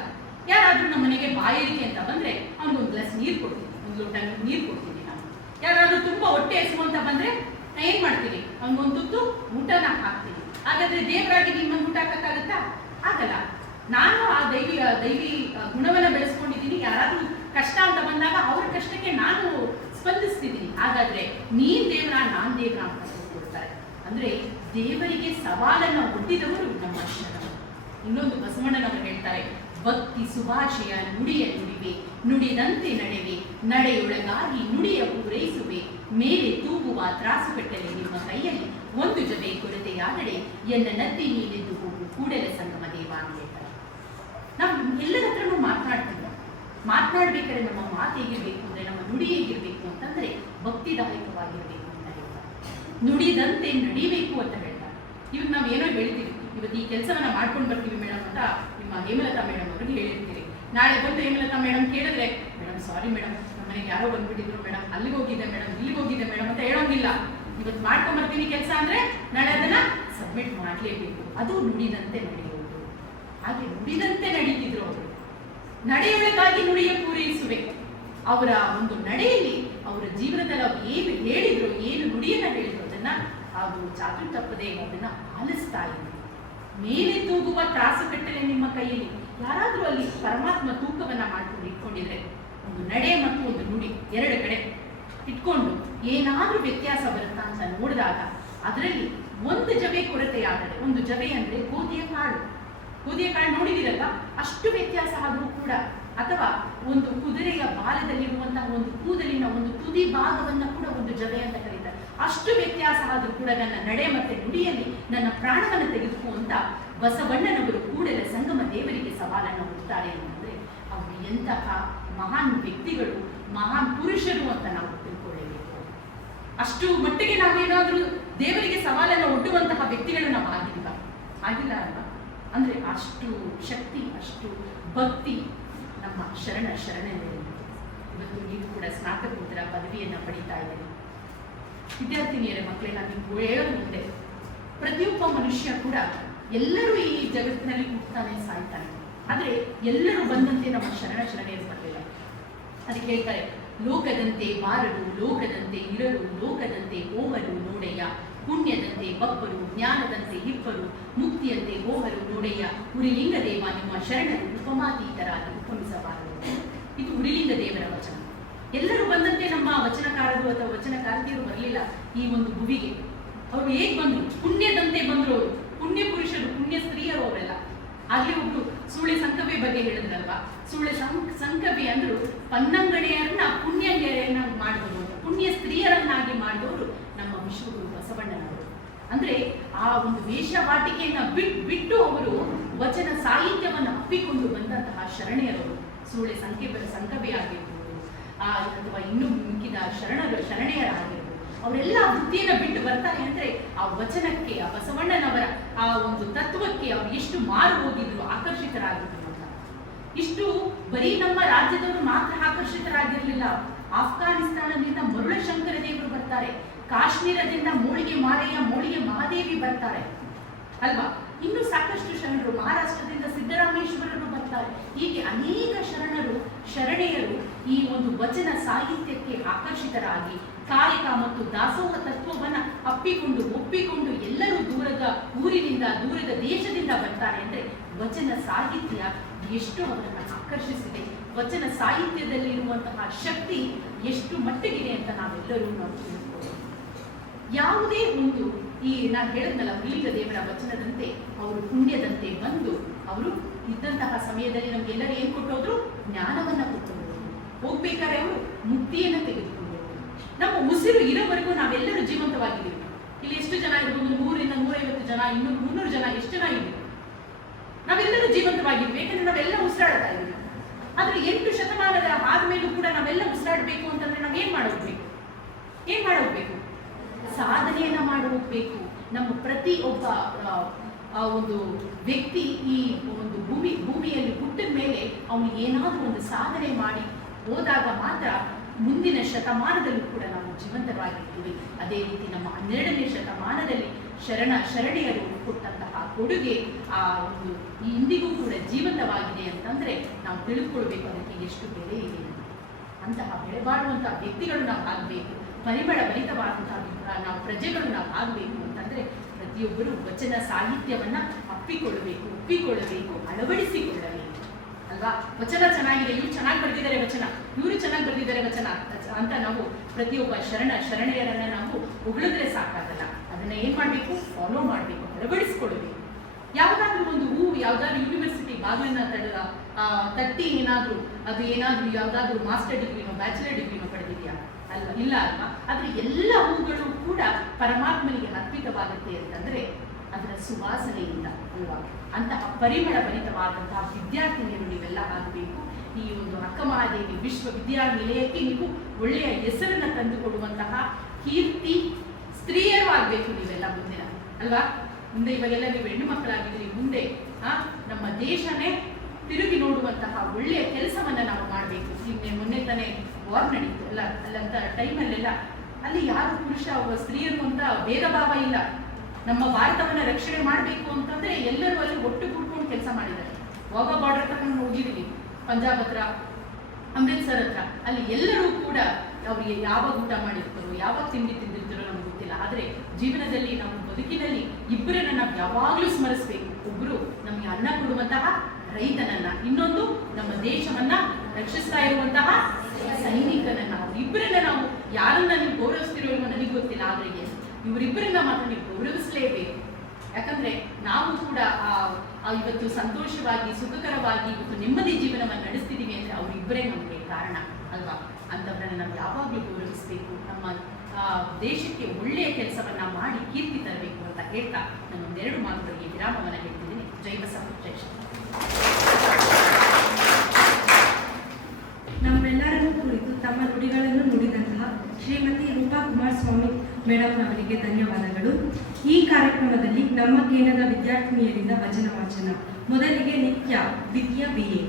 ಯಾರಾದ್ರೂ ನಮ್ಮ ಮನೆಗೆ ಬಾಯಿರಿಕೆ ಅಂತ ಬಂದ್ರೆ ಅವ್ನಿಗೊಂದು ಗ್ಲಾಸ್ ನೀರು ಕೊಡ್ತೀನಿ, ಒಂದು ಲೋಟ ನೀರು ಕೊಡ್ತೀನಿ ನಾನು. ಯಾರಾದ್ರೂ ತುಂಬಾ ಹೊಟ್ಟೆ ಹಸಿವು ಅಂತ ಬಂದ್ರೆ ನಾ ಏನ್ ಮಾಡ್ತೀನಿ, ಅವ್ನಿಗೊಂದು ತುತ್ತು ಊಟನ ಹಾಕ್ತೀನಿ. ಹಾಗಾದ್ರೆ ದೇವರಾಗಿ ನಿಮ್ಮನ್ನು ಊಟ ಹಾಕಕ್ಕಾಗತ್ತಾ? ಆಗಲ್ಲ. ನಾನು ಆ ದೈವಿ ಗುಣವನ್ನ ಬೆಳೆಸ್ಕೊಂಡಿದ್ದೀನಿ. ಯಾರಾದ್ರೂ ಕಷ್ಟ ಅಂತ ಬಂದಾಗ ಅವ್ರ ಕಷ್ಟಕ್ಕೆ ನಾನು ಸ್ಪಂದಿಸ್ತಿದ್ದೀನಿ. ಹಾಗಾದ್ರೆ ನೀನ್ ದೇವ್ರ ನಾನ್ ದೇವ್ರ ಅಂತ ಕೊಡ್ತಾರೆ. ಅಂದ್ರೆ ದೇವರಿಗೆ ಸವಾಲನ್ನ ಒಡ್ಡಿದವರು ನಮ್ಮ ಶರಣರು. ಇನ್ನೊಂದು ಬಸವಣ್ಣನವರು ಹೇಳ್ತಾರೆ, ಭಕ್ತಿ ಸುಭಾಷೆಯ ನುಡಿಯ ನುಡಿವೆ, ನುಡಿದಂತೆ ನಡೆವೆ, ನಡೆಯೊಳಗಾಗಿ ನುಡಿಯ ಪೂರೈಸುವೆ, ಮೇಲೆ ತೂಗುವ ತ್ರಾಸು ಕಟ್ಟಲೆ ನಿಮ್ಮ ಕೈಯಲ್ಲಿ, ಒಂದು ಜವೆ ಕೊರತೆಯಾದಡೆ ಎನ್ನ ನದ್ದಿ ನೀನೆದ್ದು ಹೋಗು ಕೂಡಲೇ ಸಂಗಮ ದೇವ ಅಂತ ಹೇಳ್ತಾರೆ. ನಾವು ಎಲ್ಲರ ಹತ್ರನೂ ಮಾತನಾಡ್ಬೇಕಾದ್ರೆ ನಮ್ಮ ಮಾತು ಹೇಗಿರ್ಬೇಕು ಅಂದ್ರೆ, ನಮ್ಮ ನುಡಿ ಹೇಗಿರ್ಬೇಕು ಅಂತಂದ್ರೆ ಭಕ್ತಿದಾಯಕವಾಗಿರ್ಬೇಕು ಅಂತ ಹೇಳ್ತಾರೆ. ನುಡಿದಂತೆ ನಡಿಬೇಕು ಅಂತ ಹೇಳ್ತಾರೆ. ಇವಾಗ ನಾವು ಏನೋ ಹೇಳ್ತೀವಿ, ಇವತ್ತು ಈ ಕೆಲಸವನ್ನ ಮಾಡ್ಕೊಂಡು ಬರ್ತೀವಿ ಮೇಡಮ್ ಅಂತ ನಿಮ್ಮ ಹೇಮಲತಾ ಮೇಡಮ್ ಅವ್ರಿಗೆ ಹೇಳಿರ್ತೀರಿ. ನಾಳೆ ಬಂದು ಹೇಮಲತಾ ಮೇಡಮ್ ಕೇಳಿದ್ರೆ, ಮೇಡಮ್ ಸಾರಿ ಮೇಡಮ್, ನಮ್ಮ ಮನೆಗೆ ಯಾರೋ ಬಂದ್ಬಿಟ್ಟಿದ್ರು ಮೇಡಮ್, ಅಲ್ಲಿಗೆ ಹೋಗಿದ್ದೆ ಮೇಡಮ್, ಇಲ್ಲಿಗೆ ಹೋಗಿದ್ದೆ ಮೇಡಮ್ ಅಂತ ಹೇಳೋಂಗಿಲ್ಲ. ಇವತ್ತು ಮಾಡ್ಕೊಂಡ್ ಬರ್ತೀನಿ ಕೆಲಸ ಅಂದ್ರೆ ನಾಳೆ ಅದನ್ನ ಸಬ್ಮಿಟ್ ಮಾಡಲೇಬೇಕು. ಅದು ನುಡಿದಂತೆ ನಡೆಯುವುದು. ಹಾಗೆ ನುಡಿದಂತೆ ನಡೀತಿದ್ರು ಅವರು. ನಡೆಯೊಳಗಾಗಿ ನುಡಿಯ ಪೂರೈಸುವೆ. ಅವರ ಒಂದು ನಡೆಯಲ್ಲಿ ಅವರ ಜೀವನದಲ್ಲಿ ಅವ್ರು ಏನು ಹೇಳಿದ್ರು, ಏನು ನುಡಿಯನ್ನ ಹೇಳಿದ್ರು ಅದನ್ನ ಅದು ಚಾಚು ತಪ್ಪದೆ ಅದನ್ನ ಪಾಲಿಸ್ತಾ ಇದ್ರು. ಮೇಲೆ ತೂಗುವ ತ್ರಾಸು ಕಟ್ಟಲೆ ನಿಮ್ಮ ಕೈಯಲ್ಲಿ. ಯಾರಾದ್ರೂ ಅಲ್ಲಿ ಪರಮಾತ್ಮ ತೂಕವನ್ನ ಮಾಡ್ಕೊಂಡು ಇಟ್ಕೊಂಡಿದ್ರೆ, ಒಂದು ನಡೆ ಮತ್ತು ಒಂದು ನುಡಿ ಎರಡು ಕಡೆ ಇಟ್ಕೊಂಡು ಏನಾದ್ರೂ ವ್ಯತ್ಯಾಸ ಬರುತ್ತಾ ಅಂತ ನೋಡಿದಾಗ ಅದರಲ್ಲಿ ಒಂದು ಜವೆ ಕೊರತೆಯಾದರೆ, ಒಂದು ಜವೆ ಅಂದ್ರೆ ಗೋಧಿಯ ಕಾಳು ನೋಡಿದಿರಲ್ಲ, ಅಷ್ಟು ವ್ಯತ್ಯಾಸ ಆದರೂ ಕೂಡ, ಅಥವಾ ಒಂದು ಕುದುರೆಯ ಬಾಲದಲ್ಲಿರುವಂತಹ ಒಂದು ಕೂದಲಿನ ಒಂದು ತುದಿ ಭಾಗವನ್ನ ಕೂಡ ಒಂದು ಜವೆ ಅಂತ ಕರೀತಾರೆ. ಅಷ್ಟು ವ್ಯತ್ಯಾಸ ಆದರೂ ಕೂಡ ನನ್ನ ನಡೆ ಮತ್ತೆ ನುಡಿಯಲ್ಲಿ ನನ್ನ ಪ್ರಾಣವನ್ನು ತೆಗೆದುಕೋ ಅಂತ ಬಸವಣ್ಣನವರು ಕೂಡಲೇ ಸಂಗಮ ದೇವರಿಗೆ ಸವಾಲನ್ನು ಹುಡ್ತಾರೆ ಅಂತಂದ್ರೆ ಅವರು ಎಂತಹ ಮಹಾನ್ ವ್ಯಕ್ತಿಗಳು, ಮಹಾನ್ ಪುರುಷರು ಅಂತ ನಾವು ತಿಳ್ಕೊಳ್ಳಬೇಕು. ಅಷ್ಟು ಮಟ್ಟಿಗೆ ನಾವೇನಾದ್ರೂ ದೇವರಿಗೆ ಸವಾಲನ್ನು ಒಡ್ಡುವಂತಹ ವ್ಯಕ್ತಿಗಳು ನಾವು ಆಗಿಲ್ಲ ಅಲ್ವಾ? ಅಂದ್ರೆ ಅಷ್ಟು ಶಕ್ತಿ, ಅಷ್ಟು ಭಕ್ತಿ ನಮ್ಮ ಶರಣರಲ್ಲಿ. ಇವತ್ತು ನೀವು ಕೂಡ ಸ್ನಾತಕೋತ್ತರ ಪದವಿಯನ್ನ ಪಡಿತಾ ಇದ್ದೀರಿ. ವಿದ್ಯಾರ್ಥಿನಿಯರ ಮಕ್ಕಳೇ, ನಾನು ನಿಮ್ಗೆ ಹೇಳೋದು ಮುಂದೆ, ಪ್ರತಿಯೊಬ್ಬ ಮನುಷ್ಯ ಕೂಡ ಎಲ್ಲರೂ ಈ ಜಗತ್ತಿನಲ್ಲಿ ಹುಟ್ಟುತ್ತಾನೆ, ಸಾಯ್ತಾನೆ. ಆದ್ರೆ ಎಲ್ಲರೂ ಬಂದಂತೆ ನಮ್ಮ ಶರಣೆಯರು ಬರಲಿಲ್ಲ. ಅದಕ್ಕೆ ಹೇಳ್ತಾರೆ, ಲೋಕದಂತೆ ಬಾರಲು, ಲೋಕದಂತೆ ಇರಲು, ಲೋಕದಂತೆ ಹೋಗಲು ನೋಡೆಯ, ಪುಣ್ಯದಂತೆ ಬಪ್ಪರು, ಜ್ಞಾನದಂತೆ ಹಿಪ್ಪರು, ಮುಕ್ತಿಯಂತೆ ಹೋಗಲು ನೋಡೆಯ, ಉರಿಲಿಂಗ ದೇವ ನಿಮ್ಮ ಶರಣರು ಉಪಮಾತೀತರಾಗಿ ಉಪಮಿಸಬಾರದು. ಇದು ಉರಿಲಿಂಗ ದೇವರ ವಚನ. ಎಲ್ಲರೂ ಬಂದಂತೆ ನಮ್ಮ ವಚನಕಾರರು ಅಥವಾ ವಚನಕಾರತಿಯರು ಬರಲಿಲ್ಲ ಈ ಒಂದು ಭುವಿಗೆ. ಅವರು ಹೇಗೆ ಬಂದ್ರು? ಪುಣ್ಯದಂತೆ ಬಂದ್ರು. ಅವರು ಪುಣ್ಯ ಪುರುಷರು, ಪುಣ್ಯ ಸ್ತ್ರೀಯರು ಅವರೆಲ್ಲ. ಆಗ್ಲೇ ಒಬ್ರು ಸೂಳೆ ಸಂಕವಿ ಬಗ್ಗೆ ಹೇಳಿದ್ರಲ್ವಾ, ಸೂಳೆ ಸಂಕವಿ ಅಂದ್ರು ಪನ್ನಂಗಡೆಯರನ್ನ ಪುಣ್ಯಂಗೆರೆಯನ್ನಾಗಿ ಮಾಡಿದವರು, ಪುಣ್ಯ ಸ್ತ್ರೀಯರನ್ನಾಗಿ ಮಾಡಿದವರು ನಮ್ಮ ವಿಶ್ವಗುರು ಬಸವಣ್ಣನವರು. ಅಂದ್ರೆ ಆ ಒಂದು ವೇಷವಾಟಿಕೆಯನ್ನ ಬಿಟ್ಟು ಅವರು ವಚನ ಸಾಹಿತ್ಯವನ್ನು ಅಪ್ಪಿಕೊಂಡು ಬಂದಂತಹ ಶರಣೆಯರವರು. ಸೂಳೆ ಸಂಕವಿ ಆಗಿರ್ಬೋದು, ಅಥವಾ ಇನ್ನು ಮಿಕ್ಕಿದ ಶರಣೆಯರಾಗಿರ್ಬೋದು, ಅವರೆಲ್ಲ ವೃತ್ತಿಯನ್ನ ಬಿಟ್ಟು ಬರ್ತಾರೆ ಅಂದ್ರೆ ಆ ವಚನಕ್ಕೆ, ಆ ಬಸವಣ್ಣನವರ ಆ ಒಂದು ತತ್ವಕ್ಕೆ ಅವ್ರು ಎಷ್ಟು ಮಾರು ಹೋಗಿದ್ರು, ಆಕರ್ಷಿತರಾಗಿದ್ರು ಅಂತ. ಇಷ್ಟು ಬರೀ ನಮ್ಮ ರಾಜ್ಯದವರು ಮಾತ್ರ ಆಕರ್ಷಿತರಾಗಿರ್ಲಿಲ್ಲ. ಆಫ್ಘಾನಿಸ್ತಾನದಿಂದ ಮರುಳಶಂಕರ ದೇವರು ಬರ್ತಾರೆ, ಕಾಶ್ಮೀರದಿಂದ ಮೋಳಿಗೆ ಮಾರಯ್ಯ, ಮೋಳಿಗೆ ಮಹಾದೇವಿ ಬರ್ತಾರೆ. ಅಲ್ವಾ? ಇನ್ನು ಸಾಕಷ್ಟು ಶರಣರು, ಮಹಾರಾಷ್ಟ್ರದಿಂದ ಸಿದ್ದರಾಮೇಶ್ವರರು ಬರ್ತಾರೆ. ಹೀಗೆ ಅನೇಕ ಶರಣೆಯರು ಈ ಒಂದು ವಚನ ಸಾಹಿತ್ಯಕ್ಕೆ ಆಕರ್ಷಿತರಾಗಿ ಕಾಯಕ ಮತ್ತು ದಾಸೋಹ ತತ್ವವನ್ನ ಒಪ್ಪಿಕೊಂಡು ಎಲ್ಲರೂ ದೂರದ ಊರಿನಿಂದ, ದೂರದ ದೇಶದಿಂದ ಬರ್ತಾರೆ. ಅಂದ್ರೆ ವಚನ ಸಾಹಿತ್ಯ ಎಷ್ಟು ಅವರನ್ನು ಆಕರ್ಷಿಸಿದೆ, ವಚನ ಸಾಹಿತ್ಯದಲ್ಲಿ ಇರುವಂತಹ ಶಕ್ತಿ ಎಷ್ಟು ಮಟ್ಟಿಗಿದೆ ಅಂತ ನಾವೆಲ್ಲರೂ ತಿಳ್ಕೊಳ್ಳೋದು. ಯಾವುದೇ ಒಂದು ನಾನು ಹೇಳಿದ್ನಲ್ಲ, ಹುಲಿಗ ದೇವರ ವಚನದಂತೆ ಅವರು ಪುಣ್ಯದಂತೆ ಬಂದು ಅವರು ಇದ್ದಂತಹ ಸಮಯದಲ್ಲಿ ನಮ್ಗೆಲ್ಲರೂ ಏನ್ ಕೊಟ್ಟೋದ್ರು? ಜ್ಞಾನವನ್ನ ಕೊಟ್ಟೋದ್ರು. ಹೋಗ್ಬೇಕಾದ್ರೆ ಅವರು ಮುಕ್ತಿಯನ್ನ ತೆಗೆದುಕೊಂಡು ನಮ್ಮ ಉಸಿರು ಇರೋವರೆಗೂ ನಾವೆಲ್ಲರೂ ಜೀವಂತವಾಗಿದ್ದೀವಿ. ಇಲ್ಲಿ ಎಷ್ಟು ಜನ ಇರ್ಬೋದು? 100 ರಿಂದ 150 ಜನ, 200, 300 ಜನ, ಎಷ್ಟು ಜನ ಇದ್ದೀವಿ? ನಾವೆಲ್ಲರೂ ಜೀವಂತವಾಗಿದ್ವಿ, ಯಾಕಂದ್ರೆ ನಾವೆಲ್ಲ ಉಸಿರಾಡ್ತಾ ಇದ್ದೀವಿ. ಆದ್ರೆ 8 ಶತಮಾನದ ಆದ್ಮೇಲೂ ಕೂಡ ನಾವೆಲ್ಲ ಉಸಿರಾಡ್ಬೇಕು ಅಂತಂದ್ರೆ ನಾವ್ ಏನ್ ಮಾಡೋಗ್ಬೇಕು? ಸಾಧನೆಯನ್ನ ಮಾಡಿ ಹೋಗ್ಬೇಕು. ನಮ್ಮ ಪ್ರತಿಯೊಬ್ಬ ಒಂದು ವ್ಯಕ್ತಿ ಈ ಒಂದು ಭೂಮಿಯಲ್ಲಿ ಹುಟ್ಟಿದ ಮೇಲೆ ಅವನು ಏನಾದ್ರೂ ಒಂದು ಸಾಧನೆ ಮಾಡಿ ಹೋದಾಗ ಮಾತ್ರ ಮುಂದಿನ ಶತಮಾನದಲ್ಲೂ ಕೂಡ ನಾವು ಜೀವಂತವಾಗಿರ್ತೀವಿ. ಅದೇ ರೀತಿ ನಮ್ಮ 12ನೇ ಶತಮಾನದಲ್ಲಿ ಶರಣೆಯರು ಕೊಟ್ಟಂತಹ ಕೊಡುಗೆ ಆ ಒಂದು ಇಂದಿಗೂ ಕೂಡ ಜೀವಂತವಾಗಿದೆ ಅಂತಂದ್ರೆ ನಾವು ತಿಳ್ಕೊಳ್ಬೇಕು ಅದಕ್ಕೆ ಎಷ್ಟು ಬೆಲೆ ಇದೆ. ಅಂತಹ ಬೆಳೆಬಾಡುವಂತಹ ವ್ಯಕ್ತಿಗಳು ನಾವು ಆಗಬೇಕು, ಪರಿಮಳ ಭರಿತವಾದಂತಹ ನಾವು ಪ್ರಜೆಗಳು ನಾವು ಆಗಬೇಕು ಅಂತಂದ್ರೆ ಪ್ರತಿಯೊಬ್ಬರು ವಚನ ಸಾಹಿತ್ಯವನ್ನ ಒಪ್ಪಿಕೊಳ್ಳಬೇಕು, ಅಳವಡಿಸಿಕೊಳ್ಳಬೇಕು ಅಲ್ವಾ? ವಚನ ಚೆನ್ನಾಗಿದೆ, ಇವ್ರು ಚೆನ್ನಾಗಿ ಬರೆದಿದ್ದಾರೆ ವಚನ, ಇವರು ಚೆನ್ನಾಗಿ ಬರೆದಿದ್ದಾರೆ ವಚನ ಅಂತ ನಾವು ಪ್ರತಿಯೊಬ್ಬ ಶರಣೆಯರನ್ನ ನಾವು ಹೊಗಳಿದ್ರೆ ಸಾಕಾಗಲ್ಲ. ಅದನ್ನ ಏನ್ ಮಾಡ್ಬೇಕು? ಫಾಲೋ ಮಾಡ್ಬೇಕು, ಅಳವಡಿಸಿಕೊಳ್ಬೇಕು. ಯಾವ್ದಾದ್ರು ಒಂದು ಯಾವ್ದಾದ್ರು ಯೂನಿವರ್ಸಿಟಿ ಬಾಗಿಲನ್ನ ತಟ್ಟಿ ಏನಾದ್ರೂ ಯಾವ್ದಾದ್ರು ಮಾಸ್ಟರ್ ಡಿಗ್ರಿನೋ ಬ್ಯಾಚುಲರ್ ಡಿಗ್ರಿನೋ ಪಡೆದಿದ್ಯಾ? ಅಲ್ವಾ? ಇಲ್ಲ ಅಲ್ವಾ? ಆದ್ರೆ ಎಲ್ಲ ಹೂಗಳು ಕೂಡ ಪರಮಾತ್ಮನಿಗೆ ಅರ್ಪಿತವಾಗುತ್ತೆ ಅಂತಂದ್ರೆ ಅದರ ಸುವಾಸನೆಯಿಂದ ಅಲ್ವಾ? ಅಂತಹ ಪರಿಮಳ ಭರಿತವಾದಂತಹ ವಿದ್ಯಾರ್ಥಿನಿಯರು ನೀವೆಲ್ಲ ಆಗಬೇಕು. ಈ ಒಂದು ಅಕ್ಕಮಹಾದೇವಿ ವಿಶ್ವವಿದ್ಯಾನಿಲಯಕ್ಕೆ ನೀವು ಒಳ್ಳೆಯ ಹೆಸರನ್ನ ತಂದುಕೊಡುವಂತಹ ಕೀರ್ತಿ ಸ್ತ್ರೀಯರು ಆಗ್ಬೇಕು ನೀವೆಲ್ಲ ಮುಂದಿನ ಅಲ್ವಾ? ಮುಂದೆ ಇವಾಗೆಲ್ಲ ನೀವು ಹೆಣ್ಣು ಮಕ್ಕಳಾಗಿದ್ದೀರಿ, ಮುಂದೆ ನಮ್ಮ ದೇಶನೇ ತಿರುಗಿ ನೋಡುವಂತಹ ಒಳ್ಳೆಯ ಕೆಲಸವನ್ನ ನಾವು ಮಾಡಬೇಕು. ಮೊನ್ನೆ ತಾನೇ ವಾರ್ ನಡೀತು ಅಲ್ಲ, ಅಲ್ಲಂತ ಟೈಮಲ್ಲೆಲ್ಲ ಅಲ್ಲಿ ಯಾರು ಪುರುಷ ಸ್ತ್ರೀಯರು ಅಂತ ಭೇದ ಭಾವ ಇಲ್ಲ. ನಮ್ಮ ಭಾರತವನ್ನ ರಕ್ಷಣೆ ಮಾಡಬೇಕು ಅಂತಂದ್ರೆ ಎಲ್ಲರೂ ಅಲ್ಲಿ ಒಟ್ಟು ಕೂಡ್ಕೊಂಡು ಕೆಲಸ ಮಾಡಿದ್ದಾರೆ. ವಾಘಾ ಬಾರ್ಡರ್ ತಗೊಂಡು ಹೋಗಿದ್ದೀವಿ, ಪಂಜಾಬ್ ಹತ್ರ, ಅಮೃತ್ಸರ್ ಹತ್ರ, ಅಲ್ಲಿ ಎಲ್ಲರೂ ಕೂಡ ಅವ್ರಿಗೆ ಯಾವಾಗ ಊಟ ಮಾಡಿರ್ತಾರೋ, ಯಾವಾಗ ತಿಂಡಿ ತಿಂದಿರ್ತಾರೋ ನಮ್ಗೆ ಗೊತ್ತಿಲ್ಲ. ಆದ್ರೆ ಜೀವನದಲ್ಲಿ ನಮ್ಮ ಬದುಕಿನಲ್ಲಿ ಇಬ್ಬರನ್ನ ನಾವು ಯಾವಾಗ್ಲೂ ಸ್ಮರಿಸ್ಬೇಕು. ಒಬ್ರು ನಮ್ಗೆ ಅನ್ನ ಕೊಡುವಂತಹ ರೈತನನ್ನ, ಇನ್ನೊಂದು ನಮ್ಮ ದೇಶವನ್ನ ರಕ್ಷಿಸ್ತಾ ಇರುವಂತಹ ಸೈನಿಕನನ್ನ. ಇಬ್ಬರನ್ನ ನಾವು ಯಾರನ್ನ ನೀವು ಗೌರವಿಸ್ತಿರೋ ನನಗೆ ಗೊತ್ತಿಲ್ಲ, ಆದ್ರೆ ಇವರಿಬ್ಬರನ್ನ ಮಾತ್ರ ನೀವು ಗೌರವಿಸಲೇಬೇಕು. ಯಾಕಂದ್ರೆ ನಾವು ಕೂಡ ಇವತ್ತು ಸಂತೋಷವಾಗಿ ಸುಖಕರವಾಗಿ ಇವತ್ತು ನೆಮ್ಮದಿ ಜೀವನವನ್ನು ನಡೆಸ್ತಿದೀವಿ ಅಂದ್ರೆ ಅವರಿಬ್ಬರೇ ನಮಗೆ ಕಾರಣ ಅಲ್ವಾ? ಅಂತವರನ್ನ ನಾವು ಯಾವಾಗಲೂ ಗೌರವಿಸಬೇಕು, ನಮ್ಮ ದೇಶಕ್ಕೆ ಒಳ್ಳೆಯ ಕೆಲಸವನ್ನ ಮಾಡಿ ಕೀರ್ತಿ ತರಬೇಕು ಅಂತ ಹೇಳ್ತಾ ನಾನು ಒಂದೆರಡು ಮಾತುಗಳಿಗೆ ವಿರಾಮವನ್ನ ಹೇಳ್ತಿದ್ದೀನಿ. ಜೈ ಬಸವ, ಜೈ ಶ್ರೀ. ನಮ್ಮೆಲ್ಲರನ್ನು ಕುರಿತು ತಮ್ಮ ನುಡಿಗಳನ್ನು ನುಡಿದಂತಹ ಶ್ರೀಮತಿ ರೂಪಾ ಕುಮಾರಸ್ವಾಮಿ ಮೇಡಮ್ ಅವರಿಗೆ ಧನ್ಯವಾದಗಳು. ಈ ಕಾರ್ಯಕ್ರಮದಲ್ಲಿ ನಮ್ಮ ಕೇಂದ್ರದ ವಿದ್ಯಾರ್ಥಿನಿಯರಿಂದ ವಚನ ವಾಚನ. ಮೊದಲಿಗೆ ನಿತ್ಯ, ದ್ವಿತೀಯ BA.